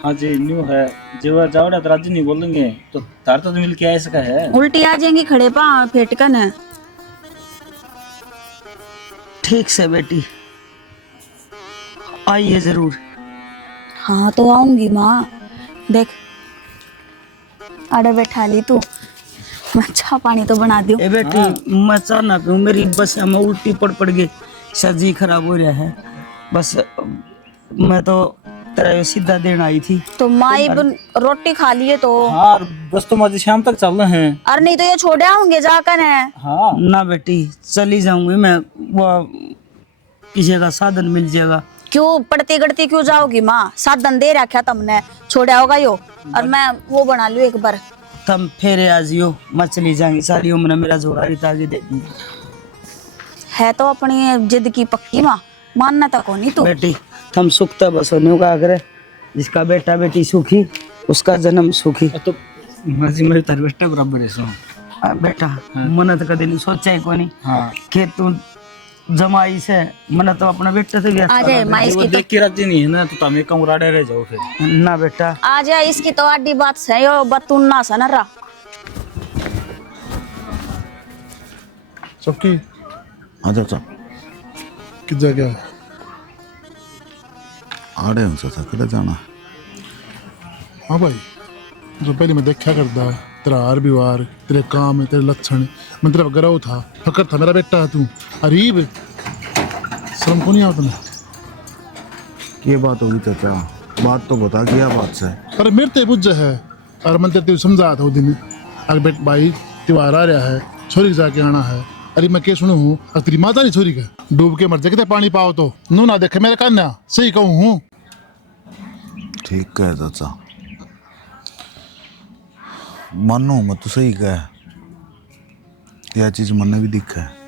हाँ जी न्यू है, जब जाओड़ा तो राजी नहीं बोलेंगे तो तार तो मिल के आ सका है। उल्टी आ जाएंगी खड़े पा फेट कर ने। ठीक से बेटी आइए जरूर। हाँ तो आऊंगी माँ, देख आड़े बैठा ली तू, मैं चाह पानी तो बना दूं। ए बेटी मैं चाह ना पीऊं, मेरी बस में उल्टी पड़ गई, सब्जी खराब हो रहा है। बस मैं तो तेरा ये सीधा देना आई थी। तो माई रोटी खा लिए तो। हाँ बस तुम आज शाम तक चल रहे हैं। और नहीं तो ये छोड़े आऊंगे जाकर है। हाँ ना बेटी चली जाऊंगी मैं, वो किसी का साधन मिल जाएगा। क्यों पड़ती गड़ती क्यों जाओगी माँ, साधन दे रखा तुमने, छोड़ा होगा यो। और मैं वो बना लूं एक बार। तुम फेरे आ जियो, मैं चली जाऊंगी, सारी उम्र मेरा जोड़ा रिता आगे दे दूंगी। है तो अपनी जिद की पक्की माँ, मानना तो को नहीं तू। बेटी तुम सुखता बस होने का आग्रह, जिसका बेटा बेटी सुखी उसका जन्म सुखी। तो माँ जी मेरे तार बेटा बराबर है सो। बेटा मन तो कदे नहीं सोचा ही को नहीं। हाँ कि तू जमाई से मन तो अपना बेटा से भी आ जाए माँ वो इसकी देख के राजी नहीं है ना तो तमें कम उड़ाड़े रह जाओ फिर। ना बेटा आ जाए इसकी तो आडी बात है यो बतून ना सनरा। सबकी हाँ चाचा किस जगह आड़े हूँ चाचा, किधर जाना। हाँ भाई जो पहले मैं देखा करता तेरा हार व्यवहार, तेरे काम तेरे लक्षण, मैं तेरा गरव था, फकर था, मेरा बेटा है तू। अरीब शर्म को नहीं आता ना। ये बात होगी चाचा, बात तो बता क्या बात से। अरे मेरे ते बुझ है, और मैं तेरे समझा था उस दिन, अरे बेट भाई त्योहार आ रहा है, छोरी के जाके आना है। अरे मैं क्या सुनू हूँ, अगर तेरी माता नहीं छोरी का डूब के मर जाए कितने पानी पाओ तो नू ना देखे मेरे कन्या, सही कहूँ हूँ। ठीक कहे चाचा, मानो मैं तो सही कहे, यह चीज मन भी दिखा है।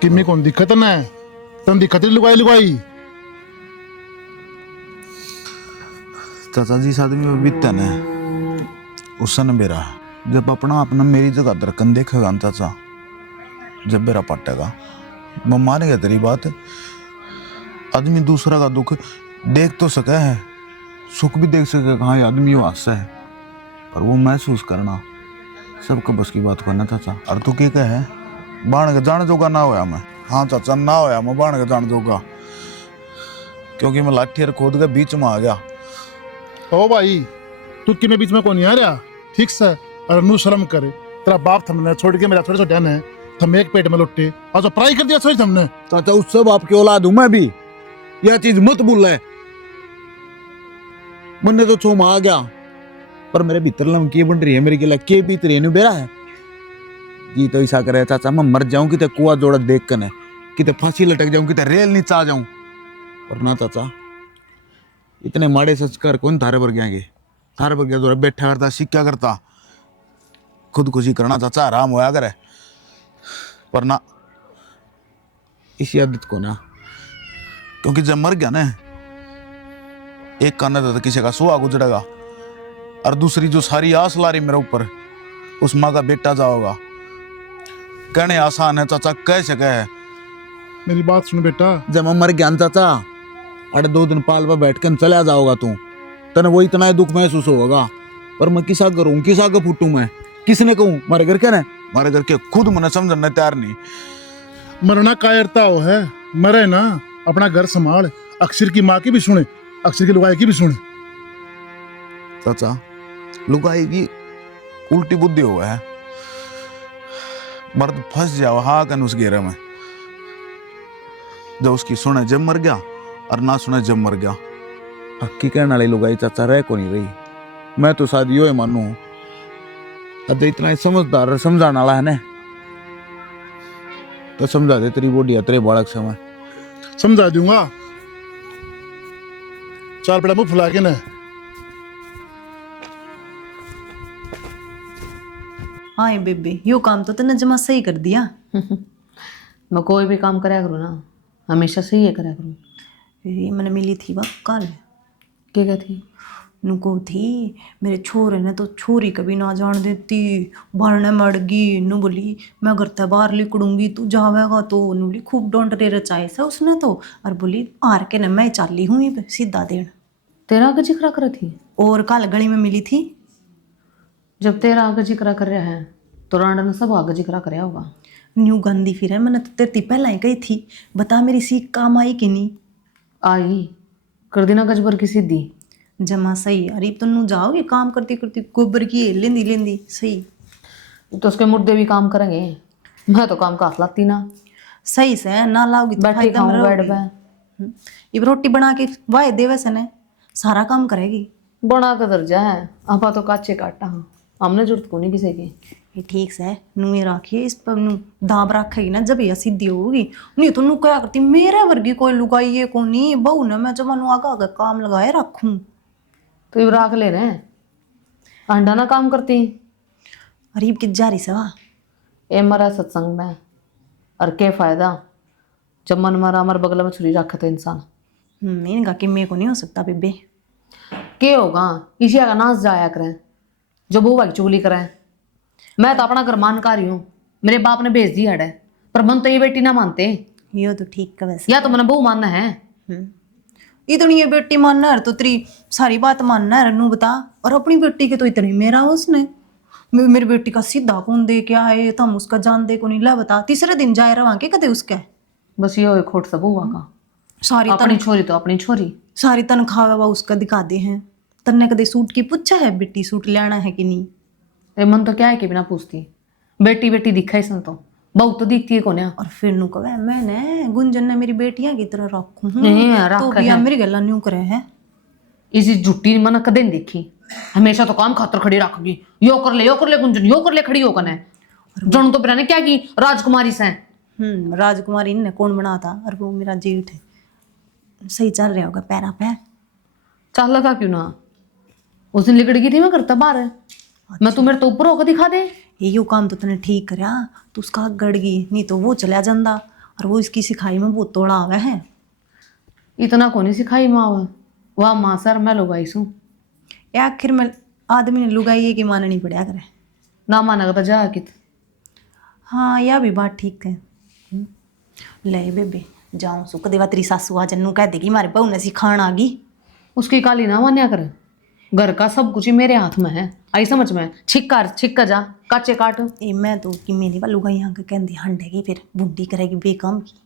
कि मैं कौन दिक्कत ना है, तुम दिक्कत ही लुगाई लुगाई। चाचा जिस आदमी में बीतन है उस सन मेरा, जब अपना अपना मेरी जगह दरकन देखेगा ना चाचा, जब मेरा पटेगा मैं मानेगा तेरी बात। आदमी दूसरा का दुख देख तो सके है, सुख भी देख सके, हाँ ये आदमी वो हादसा है, पर वो महसूस करना सबको बस की बात करना चाचा। और तू क्या कहे बाण के जाने जोगा ना होया मैं। हाँ चाचा ना होया मैं बाण के जान दूंगा, क्योंकि मैं लाठी और खोद के बीच में आ गया। ओ भाई तू कि मैं बीच में कौन नहीं आ रहा, ठीक से। और नू शर्म करे, तेरा बाप थमने छोड़ के मेरा छोटे छोटे है थम एक पेट में लुट्टे और जो पढ़ाई कर दिया सोच हमने। चाचा उससे बाप की औलाद हूं मैं भी, यह चीज मत भूल है। मुन्ने तो छो आ गया, पर मेरे भीतर लमकी बन रही है, मेरे के लिए के भीतर है बेरा है। ये तो ऐसा करे चाचा मैं मर जाऊं कि कुआ जोड़ा देख कर है, कि फांसी लटक जाऊं, कि रेल नीचे आ जाऊं। पर ना चाचा इतने माड़े संस्कार कौन थारे पर गया, थारे पर गया बैठा करता सिक्का करता, खुदकुशी करना चाचा आराम होया करे। पर ना इसी आदत को ना, क्योंकि जब मर गया ना एक कान तो किसी का सुहा गुजरेगा, और दूसरी जो सारी आस ला रही मेरे ऊपर उस माँ का बेटा जाओगा। कहने आसान है चाचा, कह सके है। मेरी बात सुन बेटा, जब मैं मर गया ना चाचा, अरे 2 दिन पाल पर बैठ कर चला जाओगा तू, तने वो इतना दुख महसूस होगा। पर मैं किसा करूं, किसा का फूटू, मैं किसने कहूं, मारे घर के ना मारे घर के खुद मैंने समझने तैयार नहीं। मरना कायरता हो है, मरे ना अपना घर संभाल। अक्षर की माँ की भी सुने, अक्षर की लुगाई की भी सुने। चाचा लुगाई की उल्टी बुद्धि हुआ है, मर्द फंस जाओ हाँ कन उस घेरे में। जब उसकी सुने जब मर गया, और ना सुने जब मर गया। हक्की कहने वाली लुगाई चाचा रह को नहीं रही। मैं तो शादी यो मानू, अब इतना समझदार समझाने वाला है ना, तो समझा दे तेरी बॉडी तेरे बालक से मैं समझा दूंगा। चार पेड़ा मुंह फुला के ना। हाँ बेबे यो काम तो तने जमा सही कर दिया। मैं कोई भी काम कराया करूँ ना, हमेशा सही है कराया करूँ। ये मैंने मिली थी वह कल, क्या कहती? नुको थी मेरे छोरे ने तो छोरी कभी ना जान देती, भरने मर गई। नु बोली मैं घर से बाहर निकलूंगी तू जावेगा तो। नु बोली खूब डोंट रे रचाए सा उसने तो, और बोली आर के न मैं चाली हूँ सीधा देन। तेरा आगे जिक्र कर थी? और कल गली में मिली थी। जब तेरा आगे जिक्र कर रहा है तो राणा ने सब आगे जिक्र कराया होगा। न्यू गंदी फिर है, मैंने तो तेरी पहला ही कही थी, बता मेरी सीख काम आई कि नहीं। आई कर देना गजबर की सीधी जमा सही। अरे तो नू जाओगे काम करती करती गोबर की लेंदी लेंदी सही। तो उसके मुर्दे भी काम करेंगे, मैं तो काम का लाती ना। सही से ना लाओगी तो बैठी फायदा में खाऊं बैठ रहोगी। पे ये रोटी बना के वाह देवे से ने सारा काम करेगी। बना का दर्जा है, आपा तो काचे काटा हाँ, हमने जरूरत को नहीं किसी की। ये ठीक से नू ये राखिए, इस पर नू दाब रखेगी ना जब ये सीधी होगी। नहीं तो नू क्या करती मेरे वर्गी कोई लुगाई ये को नहीं बहू ने मैं जब नू आगा आगा काम लगाए रखूं। तो ये राख ले रहे अंडा ना काम करती। अरीब की जारी से वाह ए मरा सत्संग में और क्या फायदा जब मन मारा हमारे बगल में छुरी रखा तो इंसान। इनका कि मेरे को नहीं हो सकता बेबे। क्या होगा इसी का नाच जाया करें जो बहू भाई चुगली करें। मैं तो अपना घर मानकारी हूँ, मेरे बाप ने भेज दिया है, पर मन तो ये बेटी ना मानते। ये तो ठीक है वैसे। या तो मैंने बहू मानना है। इतनी ये बेटी मानना है तो तेरी सारी बात मानना है नू बता। और अपनी बेटी के तो इतनी मेरा उसने मेरी बेटी का सीधा कौन दे क्या है तुम उसका जान दे को नहीं ला बता। तीसरे दिन जाए रहा के कदे उसका बस ये खोट सब हुआ का सारी अपनी छोरी तो अपनी छोरी सारी तनख्वाह वा उसका दिखा दे हैं। तन्ने कदे सूट की पूछा है बेटी सूट लेना है कि नहीं। अरे मन तो क्या है कि बिना पूछती बेटी बेटी दिखा इसने तो बहू तो दिखती है कौन। और फिर नू कहे मैंने गुंजन ने मेरी बेटियां की तरह रखूं नहीं, तो रख भी है। मेरी गल्ला न्यू करे है। इसी झुट्टी मन कदे नहीं देखी, हमेशा तो काम खातर खड़ी रखगी। यो कर ले गुंजन यो कर ले खड़ी होकर है जन तो बिना क्या की राजकुमारी से। राजकुमारी ने कौन बना था और वो मेरा जेठ है। सही चल रहा होगा पैरा पे। चल लगा क्यों ना उस दिन लिकड़ गई थी मैं करता बाहर मैं तू मेरे तो ऊपर होकर दिखा दे। ये काम तो तूने ठीक करा तो उसका गड़ गई नहीं तो वो चला जाता। और वो इसकी सिखाई में बहुत तोड़ा हुआ है। इतना को नहीं सिखाई माँ वाह माँ सर मैं लुगाई सू आखिर में आदमी ने लुगाई है कि माननी पड़ा करे ना माना तो जा कित। हाँ यह भी बात ठीक है। ले बेबे जाऊँ सुख देवा तेरी सासू आ जन्नू कह देगी मारे बहू ने सिखाण आ गई। उसकी काली ना मान्या कर घर का सब कुछ ही मेरे हाथ में है, आई समझ में। छिक्का जा काचे काट। ए मैं तो कि मेरी वालू गई यहाँ के कहती हंडेगी फिर बुढ़ी करेगी बेकम की।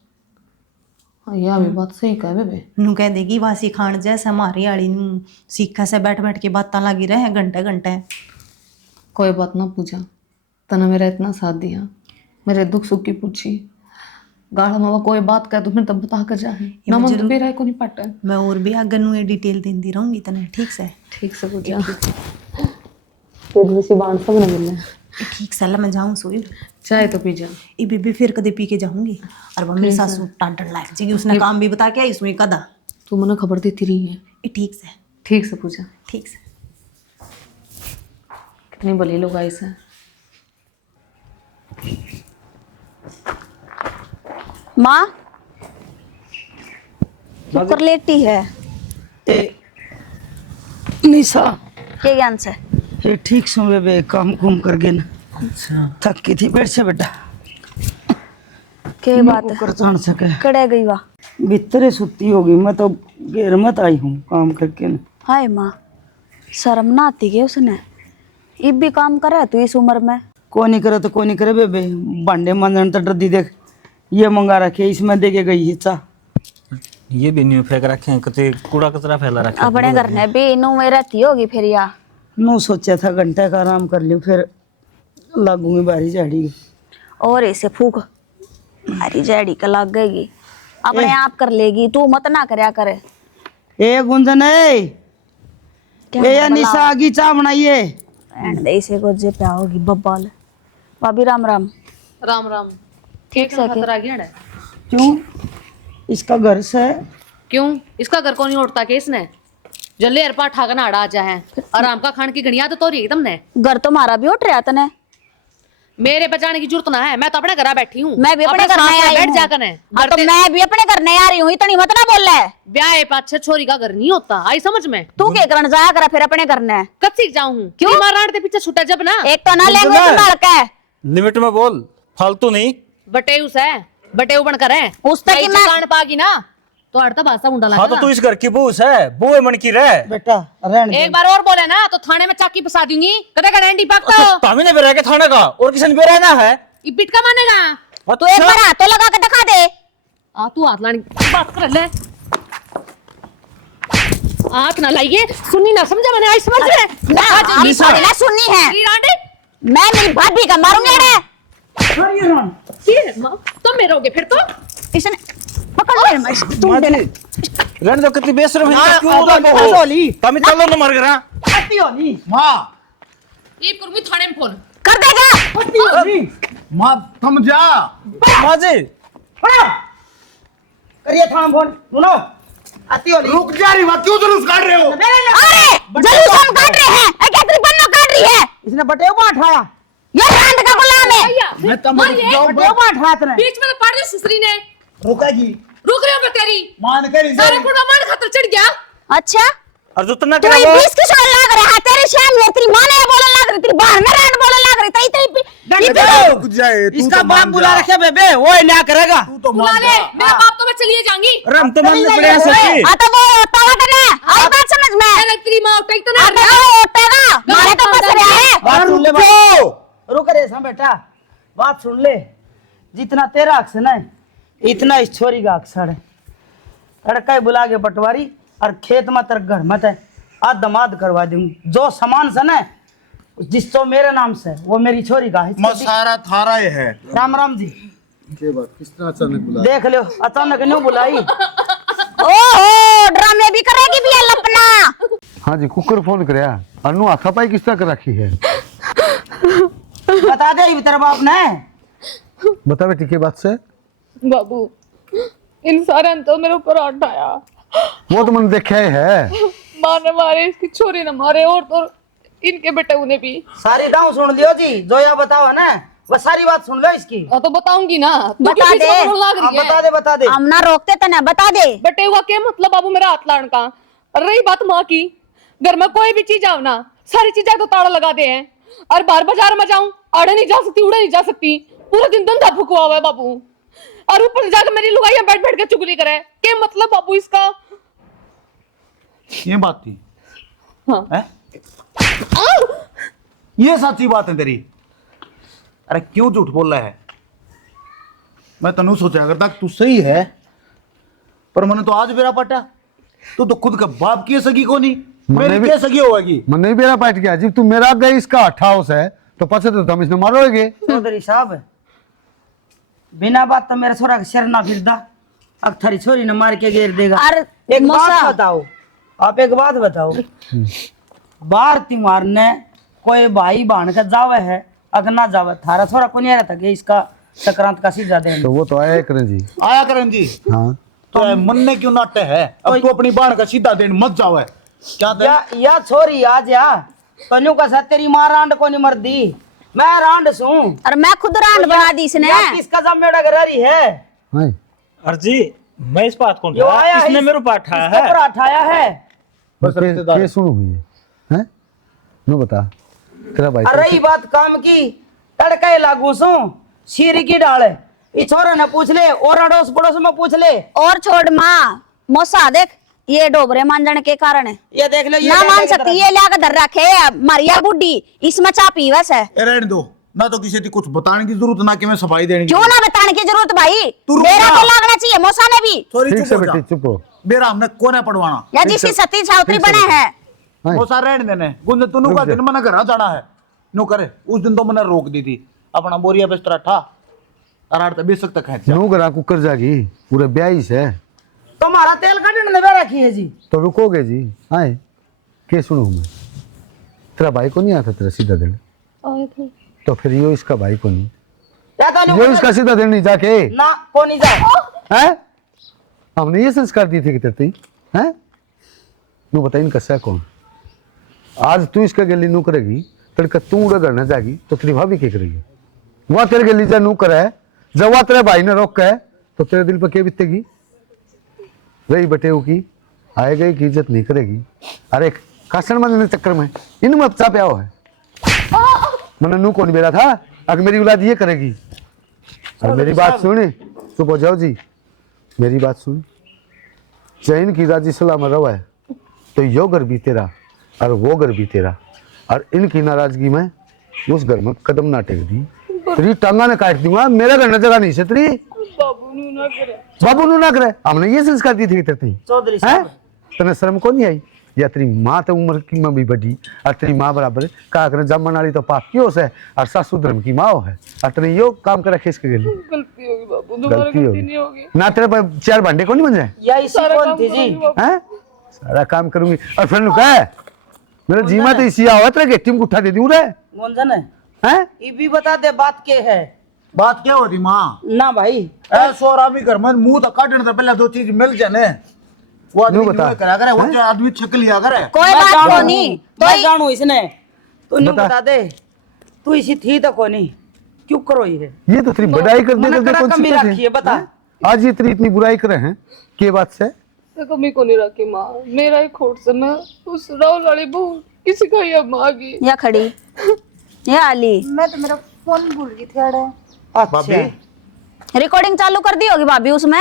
हाँ, यह भी बात सही कह बेबे। नू कह देगी वासी खान जैसा हमारी आड़ी नू सीखा से बैठ बैठ के बातें लगी रहे घंटे घंटे। कोई बात ना पूजा, तना मेरा इतना साथ दिया, मेरे दुख सुख की पूछी, गाढ़ा मामा कोई बात कर तो फिर तब बता कर जा ना मन तो बेरा को नहीं पाटा। मैं और भी आगे नू ये डिटेल देती रहूंगी तने, ठीक से? ठीक से पूजा, फिर किसी बाण सब न मिलना। ठीक से मैं जाऊँ सोई चाय तो पी जा। ये बेबी फिर कदे पी के जाऊंगी और वो मेरी सासू टांटन लायक जी उसने काम भी बता के आई इसमें कदा तू मना खबर देती रही है। ये ठीक से? ठीक से पूजा, ठीक से। कितनी बली लोग आई से। माँ कर लेटी है निशा के ज्ञान से? ये ठीक सो बेबे, काम कुम कर गए ना। थक की थी बैठ से बेटा। के बात है? कर जान सके कड़े गई वाह? भीतरे सुती होगी, मैं तो घेर मत आई हूँ काम करके ना। हाय माँ, शर्म ना आती के उसने? इब भी काम करे तू इस उम्र में? को नहीं करे तो को नहीं करे बेबे, भांडे मांजन तो दी देख ये मंगा रखे, इसमें दे के गई है चा। ये भी न्यू फेंक रखे हैं, कते कूड़ा कचरा फैला रखा है। अपने घर में भी इनू में रहती होगी फिर या? नू सोचा था घंटे का आराम कर लूँ, फिर लागूंगी बारी झाड़ी। और ऐसे फूक हमारी जड़ी का लग गई, अपने आप कर लेगी, तू मत ना करया करे। ए गुंजन ए या निशा आगी चा बनाइए। ऐसे गोजे पे आओगी बब्बाल। भाभी राम राम। राम राम। ठीक से खतरा गया है। क्यों? इसका घर से क्यों? इसका घर को नहीं उठता के इसने जल्ले अरपा ठाकना अड़ा जा है। आराम का खान की गणिया तो रही तुमने। घर तो मारा भी उठ रहा तने, मेरे बचाने की जरूरत ना है, मैं तो अपने घर बैठी हूँ। मैं भी अपने घर में आई बैठ हूँ। जाकर हाँ तो मैं भी अपने घर नहीं आ रही हूँ, इतनी मत ना बोल ले। ब्याह पाछे छोरी का घर नहीं होता, आई समझ में। तू के करन जाया कर फिर अपने घर ने? कब सीख जाऊँ? क्यों? माराण के पीछे छूटा जब ना। एक तो ना लैंग्वेज संभाल के लिमिट में बोल, फालतू नहीं। बटेउस है, बटेउ बनकर है। उस तक की मैं कान पागी ना तो अड़ता भाषा मुंडा हाँ तो लगा। तू इस घर की बूस है, बुए मन की रह। बेटा रहने दे। एक बार और बोले ना तो थाने में चाकी फंसा दूंगी। कदे का डंडी पकतो तामी ने बेरा के थाने का और किसी ने बेरा ना है। ये पिट का मानेगा। तू एक बार हाथों लगा के दिखा दे। आ तू हाथ लानी बात कर ले, हाथ ना लाइए। सुनी ना समझा मैंने, आई समझ में ना अभी ना सुननी है। मैं मेरी भाभी का मारूंगी रे। तुम मेरे होगे फिर तो। इसने पकड़ ले तुम देने। रहने दो, कितनी बेशरम है। क्यों ना, उड़ा ना, हो? ना, तामी चलो ना मर गया। पत्ती होनी माँ, ये करूंगी थाने में फोन। कर देगा। पत्ती होनी माँ थम जा। माँ जी करिए थाना फोन। सुनो आती होनी। रुक जा रही बात, क्यों जुलूस काट रहे हो? अरे जलूस हम काट रहे हैं, एक एक बन्नो काट रही है। इसने बटेव को उठाया। ये रांड का गुलाम है। मैं तम बटेव को उठाया तूने। बीच में तो पाड़ दी सुसरी ने। रुकेगी रुक रही हो मैं तेरी। मान कर सारे कुड़ा मान खातर चढ़ गया। अच्छा और जो तना तू क्या ये वो बीस किस लाग रहा है? तेरे शाम में तेरी माँ ने बोलने लग रही, तेरी बहन ने रांड बोलने लग रही। रुक जाए। तू इसका तो बाप मान बुला जा। रखे बेबे, वो ही ना करेगा। तू तो बुला मान ले, जा। मेरा बाप तो मैं चलिए जाऊंगी। रम तो मन में पड़े सच्ची। आता वो होता हुआ तेरे आई बात समझ में। मैंने तेरी माँ उठाई तो ना। आता वो होता है मारे तो बस रहा है। बात सुन ले, बात रुक रे सा बेटा, बात सुन ले। जितना तेरा अक्सर है इतना इस छोरी का अक्सर है। तड़का ही बुला के पटवारी और खेत में तेरे घर मत है आज दमाद करवा दूंगी। जो सामान से ना जिस तो मेरे नाम से वो मेरी छोरी का है। सारा थारा ये है। राम राम जी। ये बात किस तरह अचानक बुला? देख लो अचानक क्यों बुलाई। ओहो ड्रामे भी करेगी भी लपना। हाँ जी कुकर फोन कराया अनु आखा पाई किस तरह कर रखी है? बता दे तेरे बाप ने। बता बेटी के बात से। बाबू इन सारे तो मेरे ऊपर उठाया। वो तो मैंने देखा ही है। माँ ने मारे, इसकी छोरी ने मारे, और तो इनके बेटे उन्हें भी। सारी दाव सुन लियो जी, जो या बताओ है ना वो सारी बात सुन लो इसकी। हाँ तो बताऊंगी ना। बता दे। हाँ, बता दे बता दे। हम ना रोकते तना बता दे। बेटे हुआ क्या मतलब बाबू मेरा हाथ लाने का। और रही बात माँ की, घर में कोई भी चीज आओ ना, सारी चीजें तो ताला लगा दे हैं। और बाहर बाजार में जाऊं, आड़े नहीं जा सकती, उड़े नहीं जा सकती, पूरा दिन धंधा फुकवा हुआ है बाबू। और ऊपर से जाकर मेरी लुगाइयां बैठ बैठ के चुगली करे। क्या मतलब बाबू इसका? ये बात थी। हाँ। हैं? ये सच्ची बात है तेरी। अरे क्यों झूठ बोल रहा है? मैं तनु सोचा करता तू सही है, पर मैंने तो आज बेरा पटा। तू तो खुद का बाप की सगी को नहीं, मेरी क्या सगी होगी? मन नहीं बेरा पाट गया जब तू मेरा गई इसका 8 हाउस है तो पछे तो तुम इसने मारोगे। चौधरी साहब बिना बात तो मेरा छोरा का सिर ना फिरदा, अब थारी छोरी ने मार के घेर देगा। अरे एक बात मौसा। बताओ, आप एक बात बताओ, बाहर त्योहार ने कोई भाई बहन का जावे है अगर ना जावे, थारा छोरा को नहीं आ रहा था कि इसका संक्रांत का सीधा देने। तो वो तो आया करें जी। आया करण जी। हाँ तो मन ने क्यों नाटे है? अब तू अपनी बाण का सीधा देन मत जाओ है क्या दे? या छोरी आ जा तनु का साथ तेरी मां रांड को नहीं मरदी, मैं रांड सू। और मैं खुद रांड बना दी इसने। या किसका जमेड़ा गरारी है? हाँ अर्जी मैं इस बात को जो आया है, इसने मेरे ऊपर उठाया इसके ऊपर है। उठाया है। बस रिश्तेदार के सुनो हुई है नो बता तेरा भाई अरे रही बात काम की, तड़के लागू सू सीरी की डाल ये छोरा ने पूछ ले और अड़ोस पड़ोस में पूछ ले। और छोड़ माँ मौसा देख ये डोबरे मान जाने के कारण है। ये देख लो, ये ना देखा मान की सकती तरह। ये लिया धर रखे मरिया बुड्ढी इसमें चा पीवस है। ए, रहने दो ना, तो किसी को कुछ बताने की जरूरत ना कि मैं सफाई देने की। क्यों ना बताने की जरूरत भाई, तू रुक मेरा जा। तो लागना चाहिए मौसा ने भी। सॉरी ठीक से चुप हो बेटी जा। चुप हो। बेरा हमने कोने पड़वाना। या जिसकी सती छावत्री बने हैं। हाँ वो सारे रहने देने गुंज तनु का दिन मैंने घर जाना है नो करे। उस दिन तो मैंने रोक दी थी, अपना बोरिया बिस्तरा ठा अरार तक 20 तक है। नू गरा कुकर जागी पूरे 22 है तुम्हारा तेल काटने ने बेरा रखी है जी। तो रुकोगे जी। आए के सुनो मैं तेरा भाई को नहीं आता तेरा सीधा दिन, तो फिर यो इसका भाई को नहीं, या तो यो इसका सीधा दिन नहीं जाके ना को नहीं जा। हैं? हमने ये संस्कार दिए थे कि तेरे हैं नू बता इनका सह कौन? आज तू इसका गली नू करेगी तड़का तू उड़ा करना जाएगी तो तेरी भाभी क्या करेगी? वह तेरे गली जा नू करे जब वह तेरे भाई ने रोक है तो तेरे दिल पर क्या बीतेगी? रही बटेऊ की आए गई की इज्जत नहीं करेगी। अरे कासन मन चक्कर में इन में चा प्या है मैंने नू कौन बेरा था अगर मेरी औलाद ये करेगी। और मेरी बात सुने चुप हो जाओ जी, मेरी बात सुन। चैन की राजी सलाह में रवा है तो यो घर भी तेरा और वो घर भी तेरा, और इनकी नाराजगी में उस घर में कदम ना टेक दी तेरी टांगा ने काट दूंगा। मेरा घर न जगह नहीं से तेरी बाबू नू ना करे। हमने ये संस्कार दी थी तेरी चौधरी हैं? साहब तने शर्म को नहीं आई? या तेरी माँ तो उम्र की में भी बड़ी और तेरी माँ बराबर का कर जमन वाली तो पाप क्यों से और सासू धर्म की माँ है और तेने यो काम कर रखे इसके लिए। गलती होगी बाबू, दोबारा गलती गलती नहीं होगी होगी। ना तेरे पर 4 भांडे को नहीं बन जाए या इसी कौन थी जी? हैं? सारा काम करूंगी और फिर नु कहे मेरा जीमा तो इसी आवा तेरे गेटी में उठा दे दूं रे गुंजन है हैं? ये भी बता दे बात के है। बात क्या होती माँ? ना भाई ए सोरा भी घर में मुंह तो काटने से पहले 2 चीज मिल जाने। वो आदमी बता। जो करा करे, वो जो आदमी छक लिया करे। कोई मैं बात जानू को नहीं तो मैं जानू इसने तू नहीं बता। बता दे तू इसी थी तो को नहीं क्यों करो ये? ये तो तेरी बड़ाई कर मैंने दे कड़ा कौन सी कमी बात रखी है बता। हैं? आज ये तेरी इतनी बुराई करे हैं के बात से? मैं कमी को नहीं रखी माँ, मेरा ही खोट से मैं उस राहुल वाली बहू किसी का ये माँ की। या खड़ी या आली मैं तो मेरा फोन भूल गई थी अड़े। अच्छा रिकॉर्डिंग चालू कर दी होगी भाभी उसमें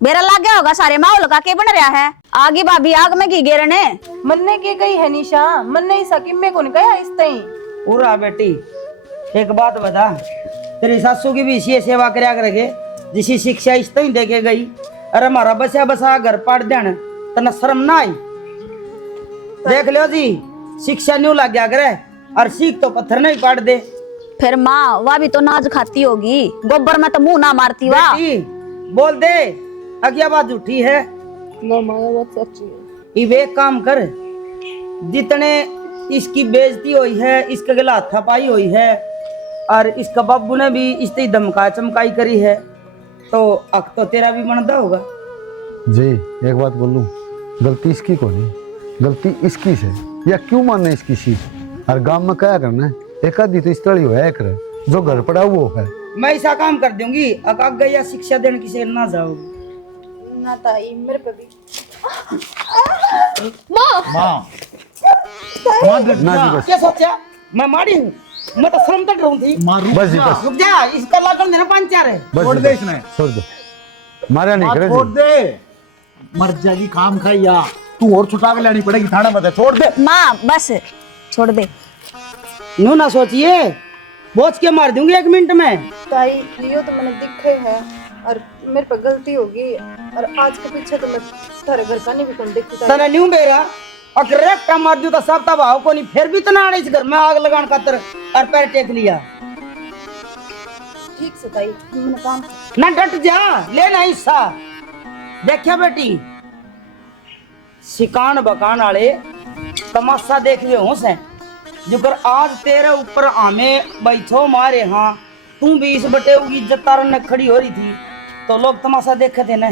बेरा लग गया होगा सारे माहौल का के बन रहा है। आगे भाभी आग में घी गिरने मन्ने के गई है निशा, मन्ने ही सकी में कौन गया इस तई। पूरा बेटी एक बात बता, तेरी सासू की भी इसी सेवा करया करेगे जिसी शिक्षा इस तई देके गई। अरे हमारा बसा बसा घर पाट देन तना शर्म ना आई? देख लो जी शिक्षा न्यू लग गया करे और सीख तो पत्थर नहीं पाट दे। फिर माँ वह भी तो नाज खाती होगी, गोबर में तो मुंह ना मारती वाह। बेटी बोल दे अज्ञा बात झूठी है। ना माया बात सच्ची है। ये वे काम कर जितने इसकी बेइज्जती हुई है, इसके गला हाथापाई हुई है और इसका बाबू ने भी इससे धमका चमकाई करी है, तो अक तो तेरा भी बनता होगा। जी एक बात बोलूं, गलती इसकी को नहीं, गलती इसकी से। या क्यों मानना इसकी सीट? और गांव में क्या करना है? एक आधी तो इस तरह है करे जो घर पड़ा वो है। मैं ऐसा काम कर दूंगी अकाक गया शिक्षा देने की से ना जाओगी ना ताई मेरे पे भी माँ माँ ना जी बस क्या सोचा मैं मारी हूँ? मैं तो शर्म तक रहूं थी। माँ रुक बस जी जा। बस रुक जा इसका लागन देना 5-4 है। बस छोड़ जी, दे बस। इसने। छोड़ दो मारा नहीं माँ करे छोड़ जी। दे, मर जाएगी काम खाइया। तू और छुटा के लानी पड़ेगी थाना में छोड़ दे। माँ बस छोड़ दे। नो ना सोचिए, बोझ के मार दूंगी 1 मिनट में। ताई लियो तो मैंने दिखे है और मेरे पे गलती होगी और आज के पीछे तो मैं तारे घर का नहीं भी कौन देखी तना न्यू बेरा अगर रेक्टा मार दूं तो सब तबाह को नहीं, फिर भी तना आने इस घर में आग लगान खातर और पैर टेक लिया। ठीक से ताई मैंने काम ना डट जा, लेना हिस्सा। देखिया बेटी, सिकान बकान वाले तमाशा देख रहे हो से जुकर आज तेरे ऊपर आमे बैठो मारे। हाँ तू भी इस बटे की इज्जत तारन ने खड़ी हो रही थी तो लोग तमाशा देखे थे ना,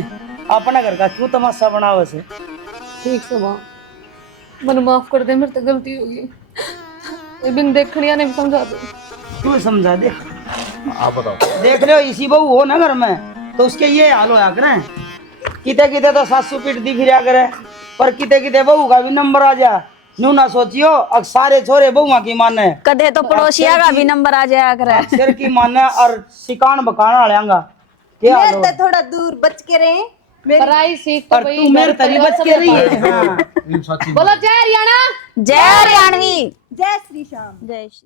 अपना घर का क्यों तमाशा बनावे से। ठीक से माँ, मन माफ कर दे, मेरे तो गलती होगी। ये बिन देखनिया ने भी समझा दो। तू समझा दे। आप बताओ। देख रहे हो इसी बहू हो ना घर में तो उसके ये हाल होया करे। किते किते तो सासू पीट दी फिरा करे, पर किते किते बहू का भी नंबर आ जा। न्यू ना सोचियो अब सारे छोरे बहुआ की माने, कदे तो पड़ोसिया का भी नंबर आ जाया करे। सिर की माने और सिकान बकान वालेंगा क्या हाल हो। थोड़ा दूर बच के रहे। पढ़ाई सीख तो पर भाई, तू मेरे तरी बच के रही है। हाँ। बोलो जय हरियाणा। जय हरियाणवी। जय श्री श्याम। जय श्री